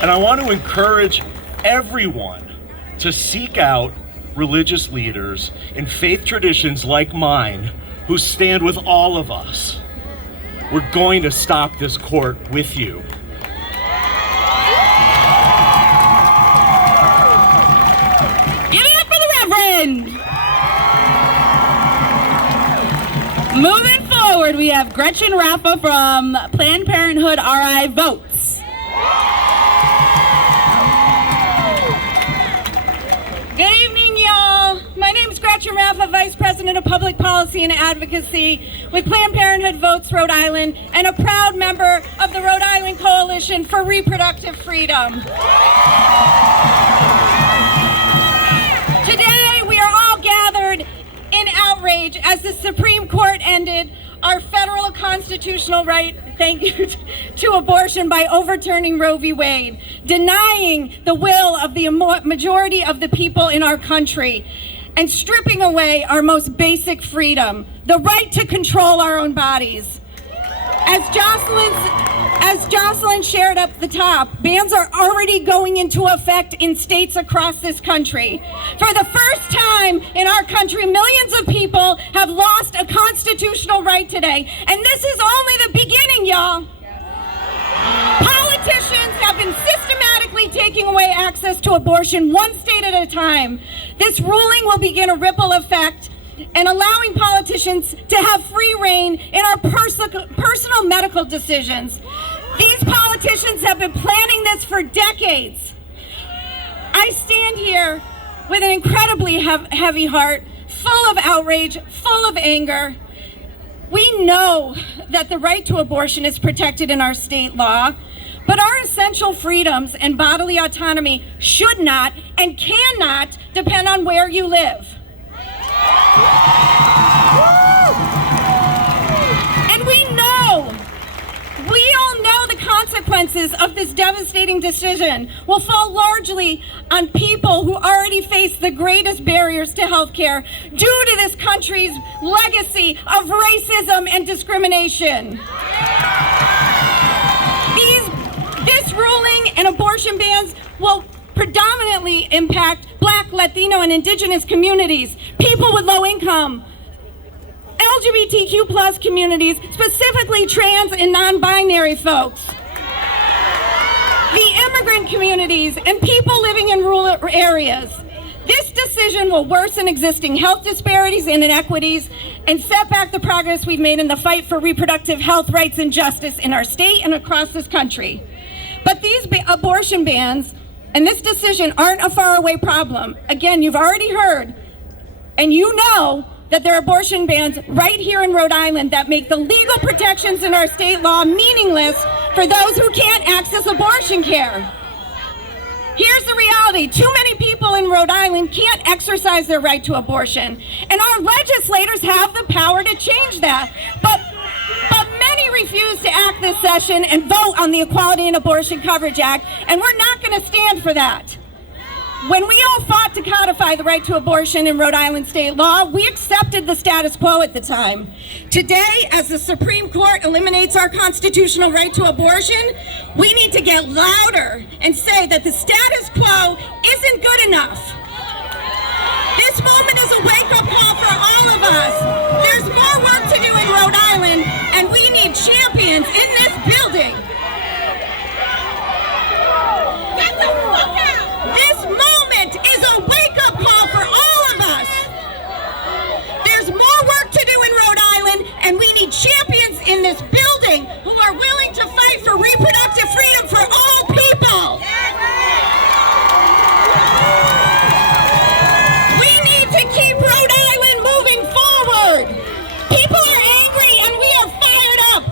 And I want to encourage everyone to seek out religious leaders in faith traditions like mine who stand with all of us. We're going to stop this court with you. Give it up for the Reverend! Moving forward, we have Gretchen Raffa from Planned Parenthood RI Votes. Good evening, y'all. My name is Gretchen Raffa, Vice President of Public Policy and Advocacy with Planned Parenthood Votes Rhode Island and a proud member of the Rhode Island Coalition for Reproductive Freedom. Today, we are all gathered in outrage as the Supreme Court ended our federal constitutional right, to abortion by overturning Roe v. Wade, denying the will of the majority of the people in our country, and stripping away our most basic freedom, the right to control our own bodies. As Jocelyn shared up the top, bans are already going into effect in states across this country. For the first time in our country, millions of people have lost a constitutional right today. And this is only the beginning, y'all. Politicians have been systematically taking away access to abortion one state at a time. This ruling will begin a ripple effect and allowing politicians to have free reign in our personal medical decisions. These politicians have been planning this for decades. I stand here with an incredibly heavy heart, full of outrage, full of anger. We know that the right to abortion is protected in our state law, but our essential freedoms and bodily autonomy should not and cannot depend on where you live. And we all know the consequences of this devastating decision will fall largely on people who already face the greatest barriers to health care due to this country's legacy of racism and discrimination. This ruling and abortion bans will predominantly impact Black, Latino, and Indigenous communities, people with low income, LGBTQ plus communities, specifically trans and non-binary folks, the immigrant communities, and people living in rural areas. This decision will worsen existing health disparities and inequities and set back the progress we've made in the fight for reproductive health rights and justice in our state and across this country. But these abortion bans and this decision aren't a faraway problem. Again, you've already heard, and you know that there are abortion bans right here in Rhode Island that make the legal protections in our state law meaningless for those who can't access abortion care. Here's the reality. Too many people in Rhode Island can't exercise their right to abortion, and our legislators have the power to change that. But many refuse to act this session and vote on the Equality and Abortion Coverage Act, and we're not going to stand for that. When we all fought to codify the right to abortion in Rhode Island state law, we accepted the status quo at the time. Today, as the Supreme Court eliminates our constitutional right to abortion, we need to get louder and say that the status quo isn't good enough. This moment is a wake-up call for all of us. There's more work to do in Rhode Island, and we need champions in this building. Get the fuck out! This moment is a wake-up call for all of us. There's more work to do in Rhode Island, and we need champions in this building who are willing to fight for reproductive freedom for all people. We need to keep Rhode Island moving forward. People are angry, and we are fired up.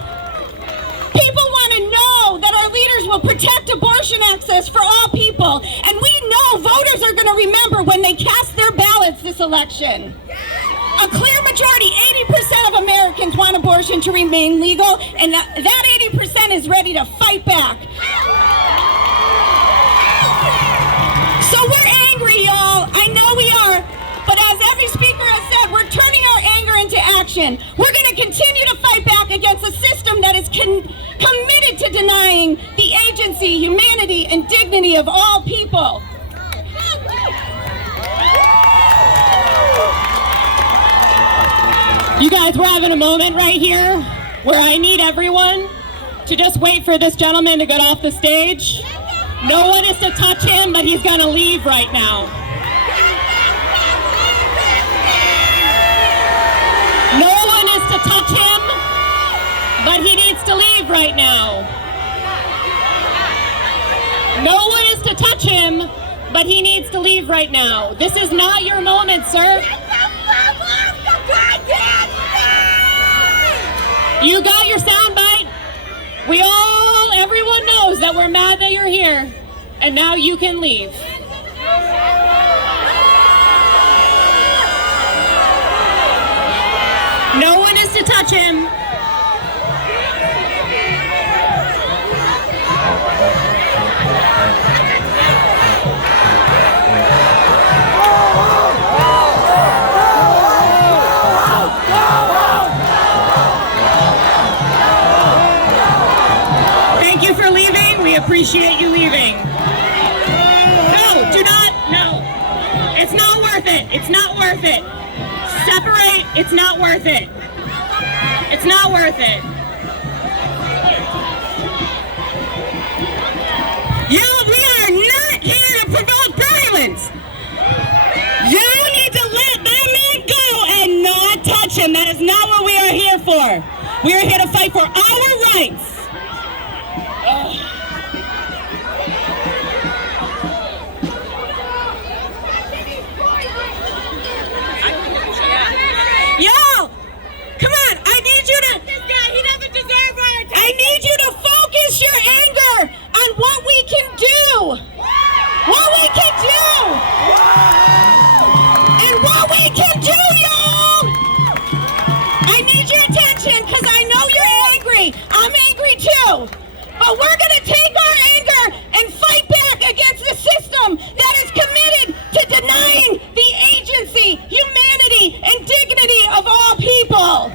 voters are going to remember when they cast their ballots this election. A clear majority, 80% of Americans want abortion to remain legal, and that 80% is ready to fight back. So we're angry, y'all. I know we are. But as every speaker has said, we're turning our anger into action. We're going to continue to fight back against a system that is committed to denying the agency, humanity, and dignity of all people. You guys, we're having a moment right here where I need everyone to just wait for this gentleman to get off the stage. No one is to touch him, but he's going to leave right now. No one is to touch him, but he needs to leave right now. No one is to touch him, but he needs to leave right now. This is not your moment, sir. You got your soundbite. Everyone knows that we're mad that you're here, and now you can leave. No one is to touch him. Thank you for leaving. We appreciate you leaving. No, do not. No. It's not worth it. It's not worth it. Separate. It's not worth it. It's not worth it. We are not here to provoke violence. You need to let that man go and not touch him. That is not what we are here for. We are here to fight for our rights. Y'all, come on, I need you to, this guy, he doesn't deserve our attention. I need you to focus your anger on what we can do. What we can do. And what we can do, y'all. I need your attention because I know you're angry. I'm angry too. But we're going to take our anger and fight back against the system that is committed to denying the agency, humanity, and dignity of all people.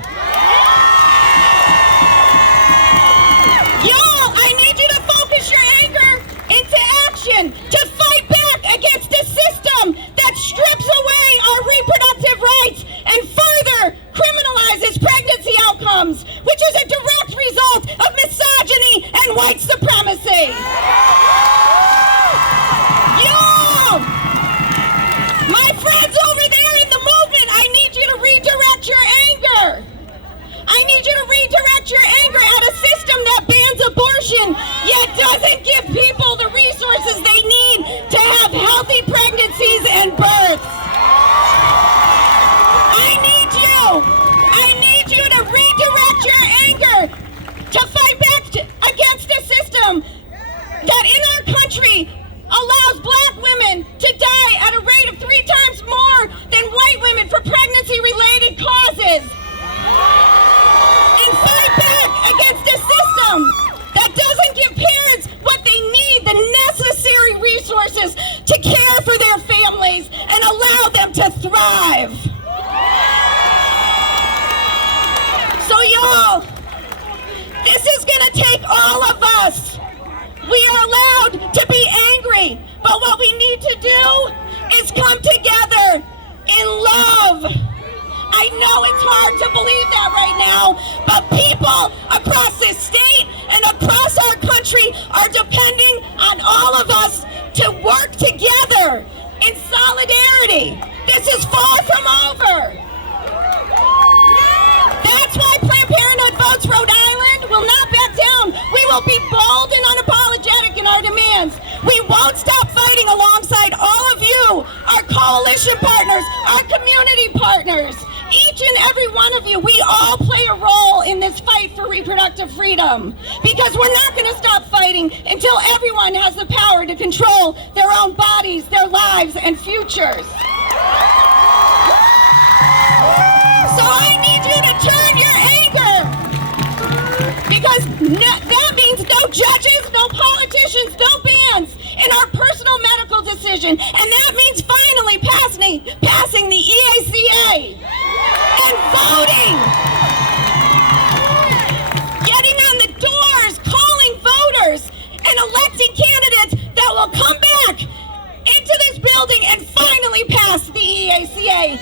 Y'all, I need you to focus your anger into action to fight back against a system that strips away our reproductive rights and further criminalizes pregnancy outcomes, which is a direct result of misogyny and white supremacy. Y'all, my friends over there in the movement, I need you to redirect your anger. I need you to redirect your anger at a system that bans abortion, yet doesn't give people the resources they need to have healthy pregnancies and births. I need you to redirect your anger to fight back against a system that in our country allows black women to die at a rate of 3 times more than white women for pregnancy-related causes. And fight back against a system that doesn't give parents what they need, the necessary resources to care for their families and allow them to thrive. So y'all, this is gonna take all of us. We are allowed to be angry, but what we need to do is come together in love. I know it's hard to believe that right now, but people across this state and across our country are depending on all of us to work together in solidarity. This is far from over. That's why Planned Parenthood Votes Rhode Island will not back down. We will be bold and unapologetic in our demands. We won't stop fighting alongside all of you, our coalition partners, our community partners. Each and every one of you, we all play a role in this fight for reproductive freedom, because we're not going to stop fighting until everyone has the power to control their own bodies, their lives, lives and futures. So I need you to turn your anger, because that means no judges, no politicians, no bans in our personal medical decision, and that means finally passing the EACA and voting, getting on the doors, calling voters, and electing candidates that will come back into this building and finally pass the EACA.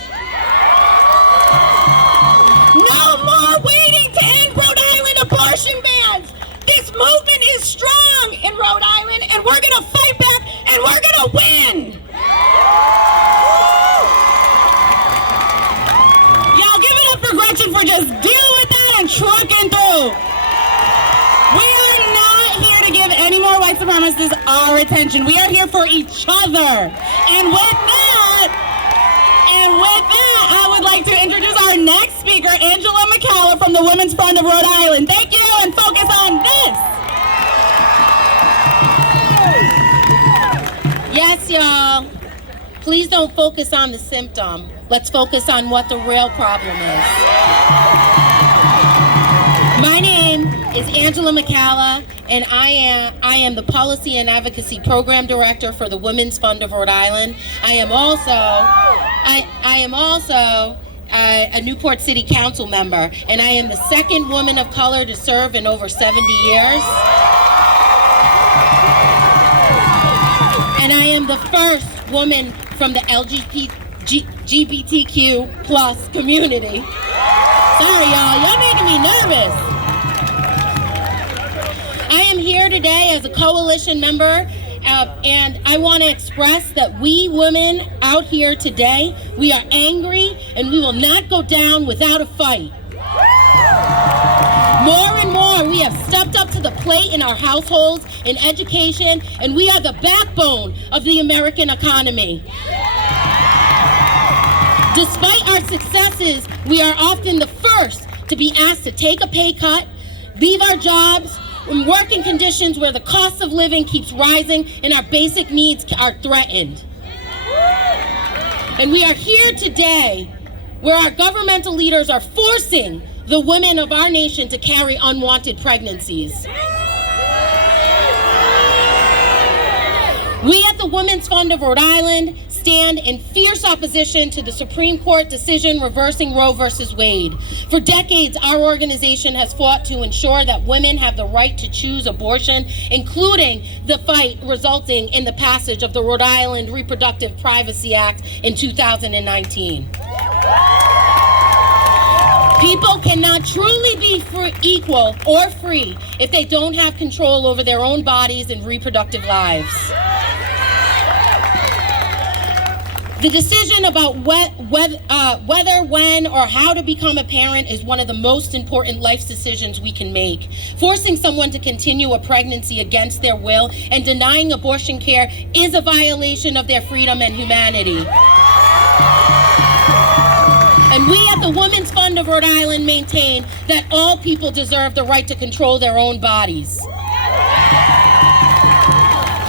No more waiting to end Rhode Island abortion bans. This movement is strong in Rhode Island, and we're going to fight back, and we're going to win. Y'all give it up for Gretchen for just dealing with that and trucking through. We are not here to give any more white supremacists our attention. We are here for each other. And with that, I would like to introduce our next speaker, Angela McCalla from the Women's Fund of Rhode Island. Thank you, and focus on this. Yes, y'all. Please don't focus on the symptom. Let's focus on what the real problem is. My name is Angela McCalla, and I am the Policy and Advocacy Program Director for the Women's Fund of Rhode Island. I am also a Newport City Council member, and I am the second woman of color to serve in over 70 years. And I am the first woman from the LGBTQ plus community. Sorry, y'all making me nervous. I am here today as a coalition member, and I want to express that we women out here today, we are angry, and we will not go down without a fight. More and more, we have stepped up to the plate in our households, in education, and we are the backbone of the American economy. Despite our successes, we are often the first to be asked to take a pay cut, leave our jobs, and work in conditions where the cost of living keeps rising and our basic needs are threatened. And we are here today where our governmental leaders are forcing the women of our nation to carry unwanted pregnancies. We at the Women's Fund of Rhode Island stand in fierce opposition to the Supreme Court decision reversing Roe v. Wade. For decades, our organization has fought to ensure that women have the right to choose abortion, including the fight resulting in the passage of the Rhode Island Reproductive Privacy Act in 2019. People cannot truly be equal or free if they don't have control over their own bodies and reproductive lives. The decision about whether, when, or how to become a parent is one of the most important life decisions we can make. Forcing someone to continue a pregnancy against their will and denying abortion care is a violation of their freedom and humanity. And we at the Women's Fund of Rhode Island maintain that all people deserve the right to control their own bodies.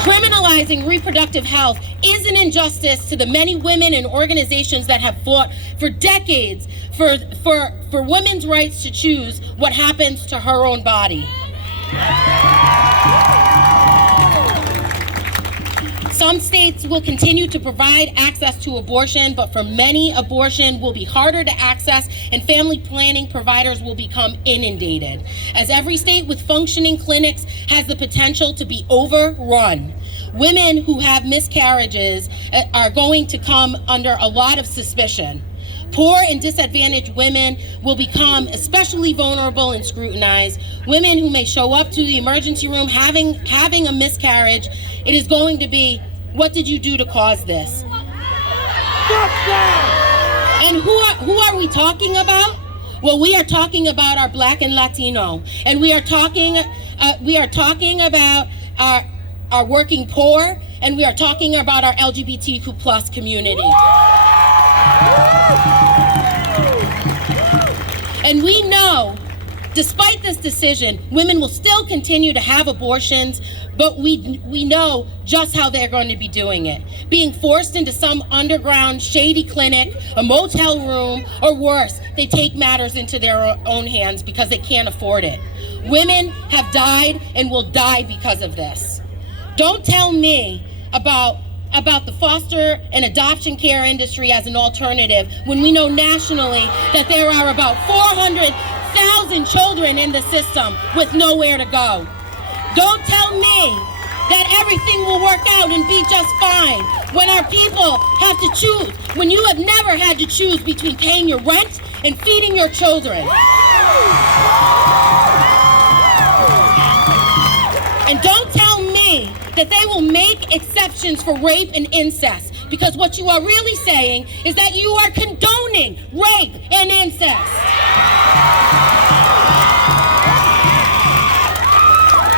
Criminalizing reproductive health is an injustice to the many women and organizations that have fought for decades for women's rights to choose what happens to her own body. Some states will continue to provide access to abortion, but for many, abortion will be harder to access and family planning providers will become inundated, as every state with functioning clinics has the potential to be overrun. Women who have miscarriages are going to come under a lot of suspicion. Poor and disadvantaged women will become especially vulnerable and scrutinized. Women who may show up to the emergency room having a miscarriage, it is going to be, what did you do to cause this? And who are we talking about? Well, we are talking about our Black and Latino, and we are talking about our working poor, and we are talking about our LGBTQ plus community. And we know Despite this decision, women will still continue to have abortions, but we know just how they're going to be doing it. Being forced into some underground shady clinic, a motel room, or worse, they take matters into their own hands because they can't afford it. Women have died and will die because of this. Don't tell me about the foster and adoption care industry as an alternative when we know nationally that there are about 400,000 children in the system with nowhere to go. Don't tell me that everything will work out and be just fine when our people have to choose, when you have never had to choose between paying your rent and feeding your children. And don't tell me that they will make exceptions for rape and incest, because what you are really saying is that you are condoning rape and incest.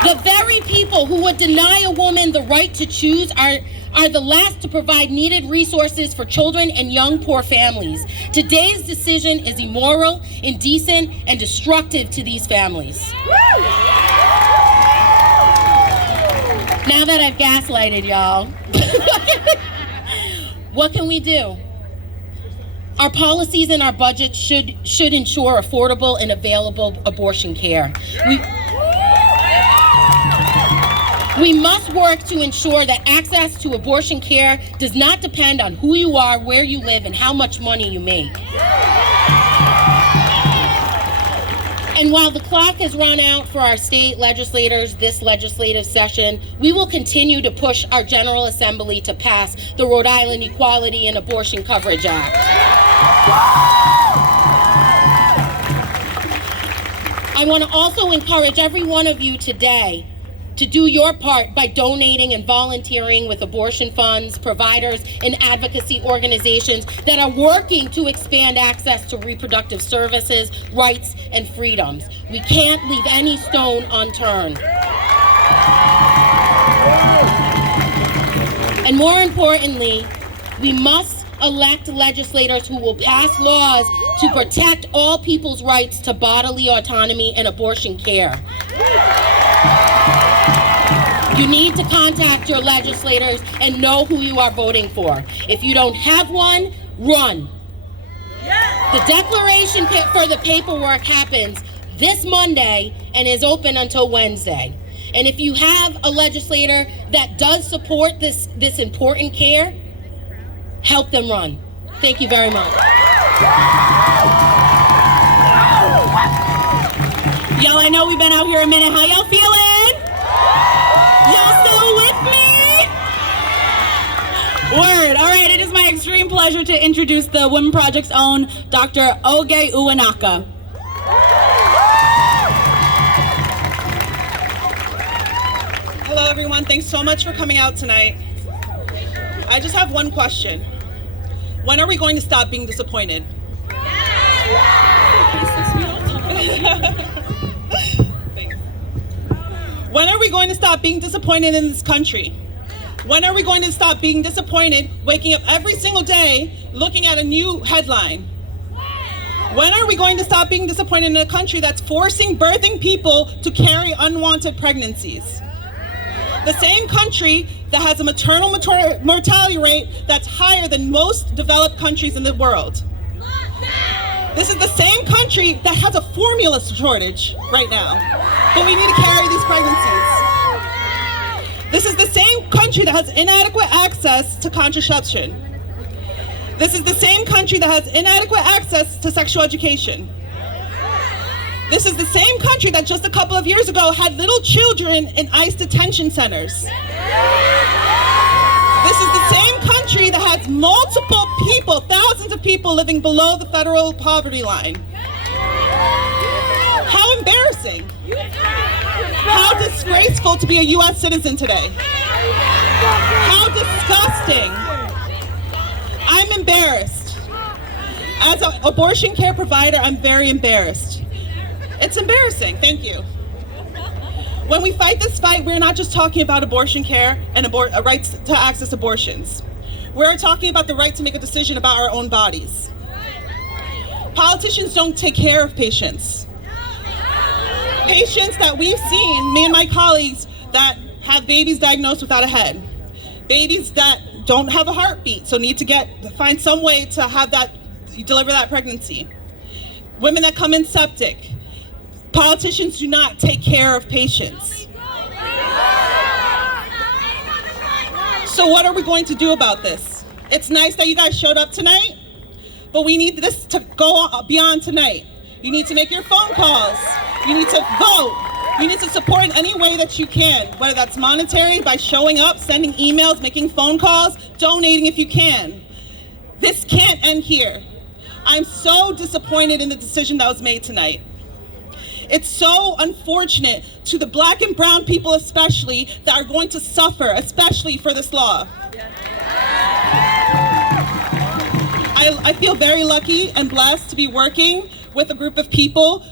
The very people who would deny a woman the right to choose are the last to provide needed resources for children and young poor families. Today's decision is immoral, indecent, and destructive to these families. Now that I've gaslighted y'all, what can we do? Our policies and our budget should ensure affordable and available abortion care. We must work to ensure that access to abortion care does not depend on who you are, where you live, and how much money you make. And while the clock has run out for our state legislators this legislative session, we will continue to push our General Assembly to pass the Rhode Island Equality and Abortion Coverage Act. I want to also encourage every one of you today to do your part by donating and volunteering with abortion funds, providers, and advocacy organizations that are working to expand access to reproductive services, rights, and freedoms. We can't leave any stone unturned. And more importantly, we must elect legislators who will pass laws to protect all people's rights to bodily autonomy and abortion care. You need to contact your legislators and know who you are voting for. If you don't have one, run. The declaration for the paperwork happens this Monday and is open until Wednesday. And if you have a legislator that does support this important care, help them run. Thank you very much. Y'all, I know we've been out here a minute. How y'all feeling? Y'all still with me? Word. All right, it is my extreme pleasure to introduce the Women Project's own Dr. Oge Uwanaka. Hello, everyone. Thanks so much for coming out tonight. I just have one question. When are we going to stop being disappointed? When are we going to stop being disappointed in this country? When are we going to stop being disappointed waking up every single day looking at a new headline? When are we going to stop being disappointed in a country that's forcing birthing people to carry unwanted pregnancies? The same country that has a maternal mortality rate that's higher than most developed countries in the world. This is the same country that has a formula shortage right now, but we need to carry these pregnancies. This is the same country that has inadequate access to contraception. This is the same country that has inadequate access to sexual education. This is the same country that just a couple of years ago had little children in ICE detention centers. This is the same country that has multiple people, thousands of people living below the federal poverty line. How embarrassing. How disgraceful to be a U.S. citizen today. How disgusting. I'm embarrassed. As an abortion care provider, I'm very embarrassed. It's embarrassing. Thank you. When we fight this fight, we're not just talking about abortion care and rights to access abortions. We're talking about the right to make a decision about our own bodies. Politicians don't take care of patients. Patients that we've seen, me and my colleagues, that have babies diagnosed without a head. Babies that don't have a heartbeat, so need to find some way to have that, deliver that pregnancy. Women that come in septic. Politicians do not take care of patients. So what are we going to do about this? It's nice that you guys showed up tonight, but we need this to go beyond tonight. You need to make your phone calls. You need to vote. You need to support in any way that you can, whether that's monetary, by showing up, sending emails, making phone calls, donating if you can. This can't end here. I'm so disappointed in the decision that was made tonight. It's so unfortunate to the Black and brown people especially that are going to suffer, especially for this law. I feel very lucky and blessed to be working with a group of people,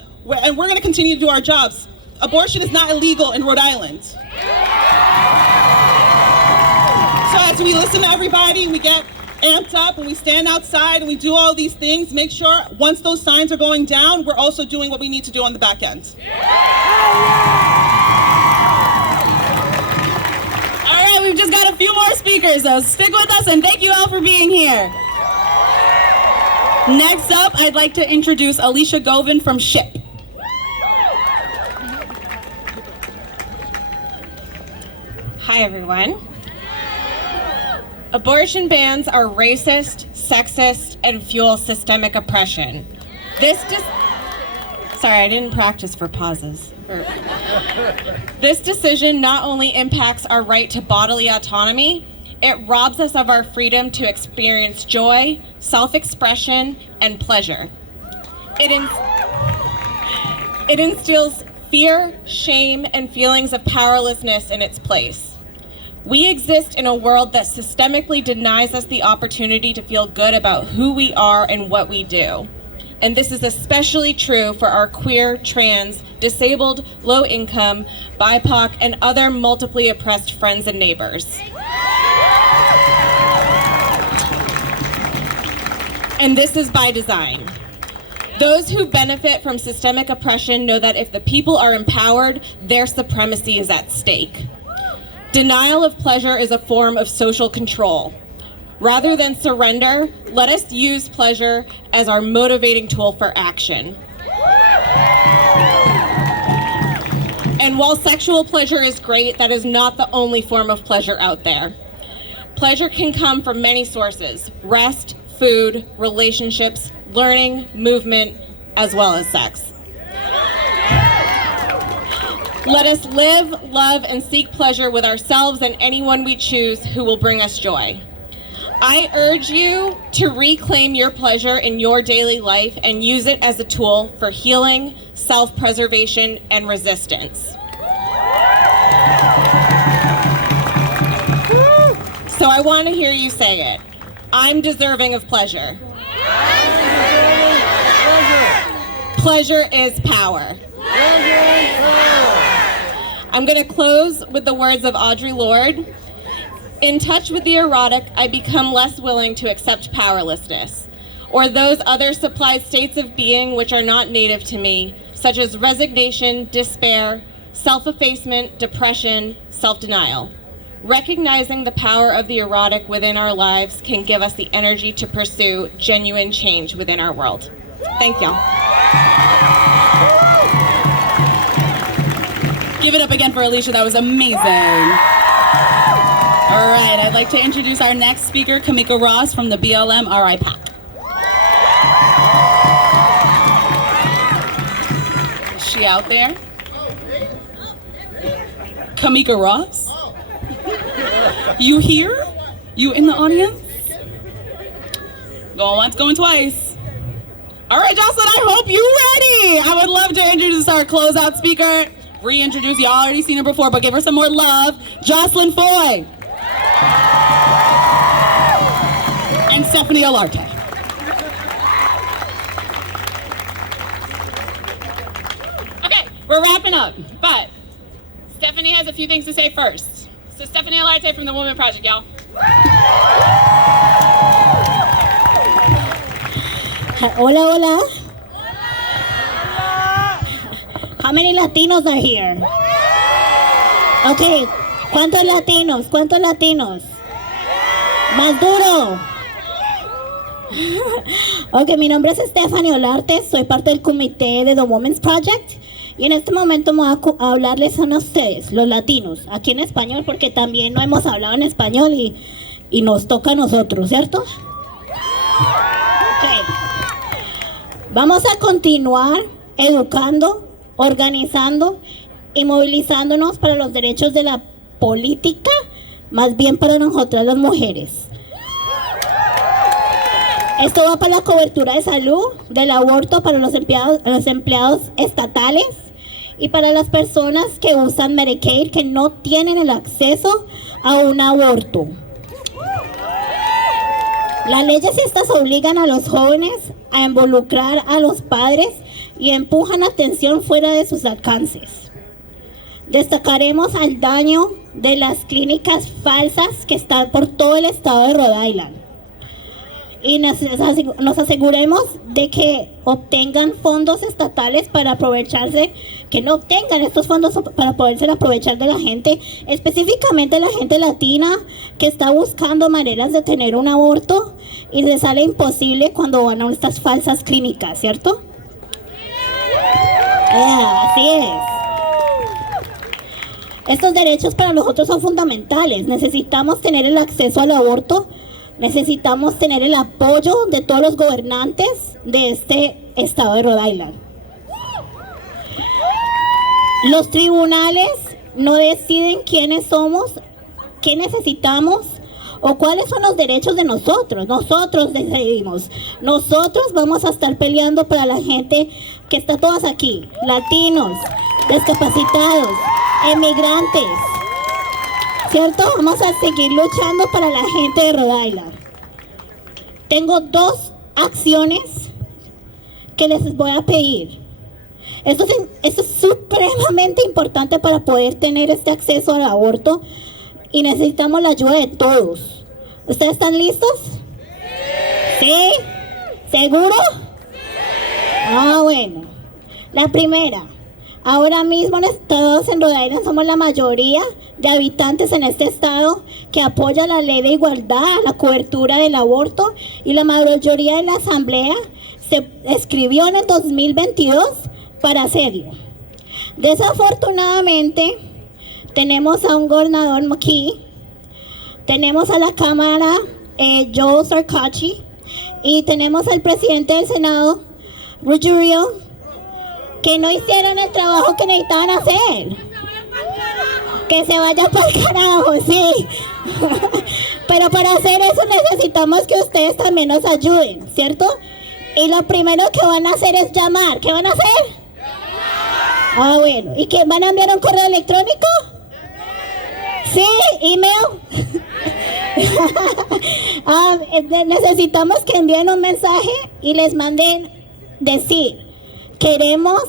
and we're going to continue to do our jobs. Abortion is not illegal in Rhode Island. So as we listen to everybody, we get amped up and we stand outside and we do all these things, make sure once those signs are going down, we're also doing what we need to do on the back end. All right, we've just got a few more speakers, so stick with us and thank you all for being here. Next up, I'd like to introduce Alicia Govin from SHIP. Hi, everyone. Abortion bans are racist, sexist, and fuel systemic oppression. Sorry, I didn't practice for pauses. This decision not only impacts our right to bodily autonomy, it robs us of our freedom to experience joy, self-expression, and pleasure. It instills fear, shame, and feelings of powerlessness in its place. We exist in a world that systemically denies us the opportunity to feel good about who we are and what we do. And this is especially true for our queer, trans, disabled, low-income, BIPOC, and other multiply oppressed friends and neighbors. And this is by design. Those who benefit from systemic oppression know that if the people are empowered, their supremacy is at stake. Denial of pleasure is a form of social control. Rather than surrender, let us use pleasure as our motivating tool for action. And while sexual pleasure is great, that is not the only form of pleasure out there. Pleasure can come from many sources: rest, food, relationships, learning, movement, as well as sex. Let us live, love, and seek pleasure with ourselves and anyone we choose who will bring us joy. I urge you to reclaim your pleasure in your daily life and use it as a tool for healing, self-preservation, and resistance. So I want to hear you say it. I'm deserving of pleasure. Pleasure is power. I'm going to close with the words of Audre Lorde. In touch with the erotic, I become less willing to accept powerlessness, or those other supplied states of being which are not native to me, such as resignation, despair, self-effacement, depression, self-denial. Recognizing the power of the erotic within our lives can give us the energy to pursue genuine change within our world. Thank y'all. Give it up again for Alicia, that was amazing. All right, I'd like to introduce our next speaker, Kamika Ross from the BLM RI PAC. Is she out there? Kamika Ross? You here? You in the audience? Going once, going twice. All right, Jocelyn, I hope you're ready. I would love to introduce our closeout speaker. Reintroduce, you already seen her before, but give her some more love. Jocelyn Foy. And Stephanie Olarte. Okay, we're wrapping up, but Stephanie has a few things to say first. So Stephanie Olarte from the Womxn Project, y'all. Hola, hola. How many Latinos are here? Okay, ¿cuántos latinos? ¿Cuántos latinos? Más duro. Ok, mi nombre es Stephanie Olarte, soy parte del comité de The Womxn Project y en este momento voy a hablarles a ustedes, los latinos, aquí en español porque también no hemos hablado en español y nos toca a nosotros, ¿cierto? Ok. Vamos a continuar educando, organizando y movilizándonos para los derechos de la política, más bien para nosotras las mujeres. Esto va para la cobertura de salud, del aborto para los empleados estatales y para las personas que usan Medicaid que no tienen el acceso a un aborto. Las leyes estas obligan a los jóvenes a involucrar a los padres y empujan atención fuera de sus alcances. Destacaremos el daño de las clínicas falsas que están por todo el estado de Rhode Island. Y nos aseguremos de que obtengan fondos estatales para aprovecharse, que no obtengan estos fondos para poderse aprovechar de la gente, específicamente la gente latina que está buscando maneras de tener un aborto y les sale imposible cuando van a estas falsas clínicas, ¿cierto? Así es. Estos derechos para nosotros son fundamentales. Necesitamos tener el acceso al aborto. Necesitamos tener el apoyo de todos los gobernantes de este estado de Rhode Island. Los tribunales no deciden quiénes somos, qué necesitamos o cuáles son los derechos de nosotros. Nosotros decidimos. Nosotros vamos a estar peleando para la gente que está todas aquí. Latinos, discapacitados, emigrantes. ¿Cierto? Vamos a seguir luchando para la gente de Rhode Island. Tengo 2 acciones que les voy a pedir. Esto es supremamente importante para poder tener este acceso al aborto y necesitamos la ayuda de todos. ¿Ustedes están listos? ¿Sí? ¿Seguro? Ah, bueno. La primera. Ahora mismo todos en Rhode Island somos la mayoría de habitantes en este estado que apoya la ley de igualdad, la cobertura del aborto y la mayoría de la asamblea se escribió en el 2022 para hacerlo. Desafortunadamente tenemos a un gobernador McKee, tenemos a la cámara Joe Sarkachi y tenemos al presidente del Senado Rouke, que no hicieron el trabajo que necesitaban hacer. Que se vaya para el carajo, sí. Pero para hacer eso necesitamos que ustedes también nos ayuden, ¿cierto? Y lo primero que van a hacer es llamar. ¿Qué van a hacer? Ah, bueno. ¿Y qué? ¿Van a enviar un correo electrónico? Sí, email. Necesitamos que envíen un mensaje y les manden decir: queremos,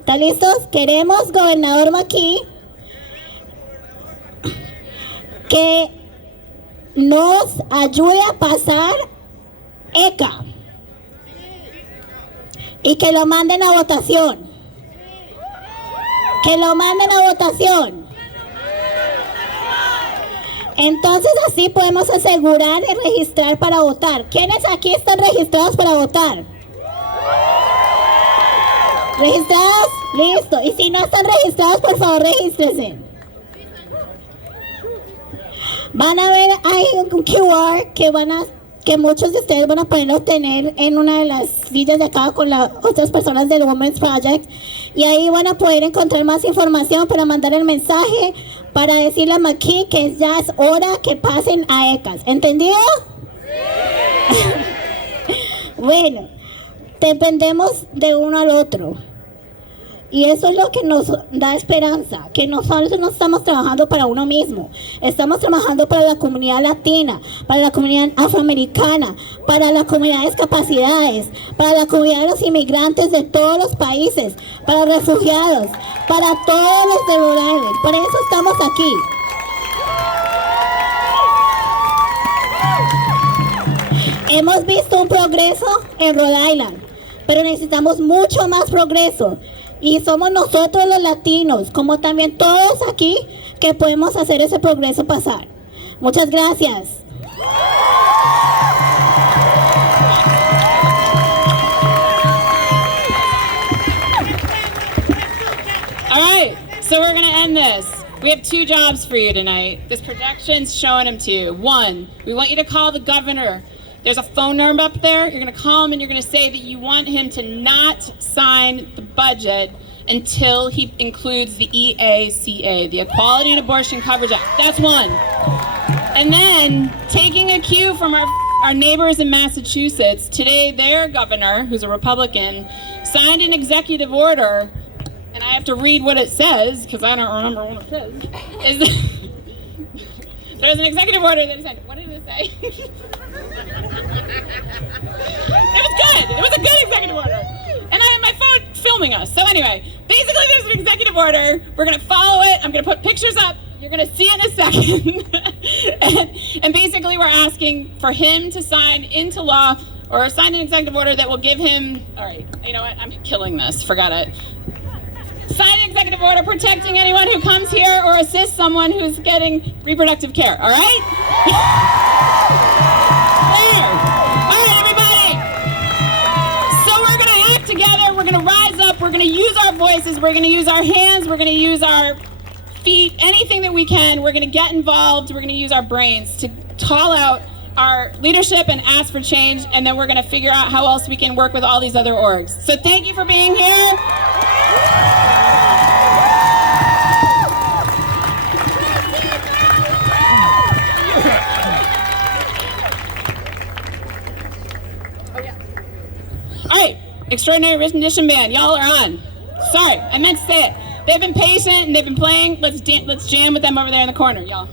¿están listos? Queremos, gobernador McKee, que nos ayude a pasar ECA y que lo manden a votación. Que lo manden a votación. Entonces así podemos asegurar y registrar para votar. ¿Quiénes aquí están registrados para votar? ¿Registrados? Listo. Y si no están registrados, por favor, regístrense. Van a ver, hay un QR que muchos de ustedes van a poder obtener en una de las sillas de acá con las otras personas del Womxn Project. Y ahí van a poder encontrar más información para mandar el mensaje, para decirle a McKee que ya es hora que pasen a ECAS. ¿Entendido? Sí. Bueno, dependemos de uno al otro. Y eso es lo que nos da esperanza, que nosotros no estamos trabajando para uno mismo. Estamos trabajando para la comunidad latina, para la comunidad afroamericana, para la comunidad de discapacidades, para la comunidad de los inmigrantes de todos los países, para refugiados, para todos los de Rhode Island. Por eso estamos aquí. Hemos visto un progreso en Rhode Island, pero necesitamos mucho más progreso. Y somos nosotros los latinos, como también todos aquí, que podemos hacer ese progreso pasar. Muchas gracias. All right, so we're going to end this. We have 2 jobs for you tonight. This projection's showing them to you. 1, we want you to call the governor. There's a phone number up there. You're going to call him and you're going to say that you want him to not sign the budget until he includes the EACA, the Equality and Abortion Coverage Act. That's 1. And then, taking a cue from our neighbors in Massachusetts, today their governor, who's a Republican, signed an executive order. And I have to read what it says, because I don't remember what it says. There's an executive order that he signed. What did it say? It was good. It was a good executive order. And I have my phone filming us. So anyway, basically there's an executive order. We're going to follow it. I'm going to put pictures up. You're going to see it in a second. and basically we're asking for him to sign into law or sign an executive order that will give him, all right, you know what? I'm killing this. Forgot it. Sign an executive order protecting anyone who comes here or assists someone who's getting reproductive care, all right? There. All right, everybody. So we're going to act together. We're going to rise up. We're going to use our voices. We're going to use our hands. We're going to use our feet, anything that we can. We're going to get involved. We're going to use our brains to call out our leadership and ask for change, and then we're going to figure out how else we can work with all these other orgs. So thank you for being here. All right, Extraordinary Rendition Band, y'all are on. Sorry, I meant to say it. They've been patient and they've been playing. Let's jam with them over there in the corner, y'all.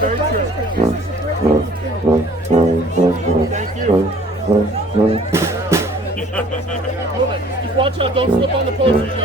Very true. Thank you. Watch out, don't slip on the posters.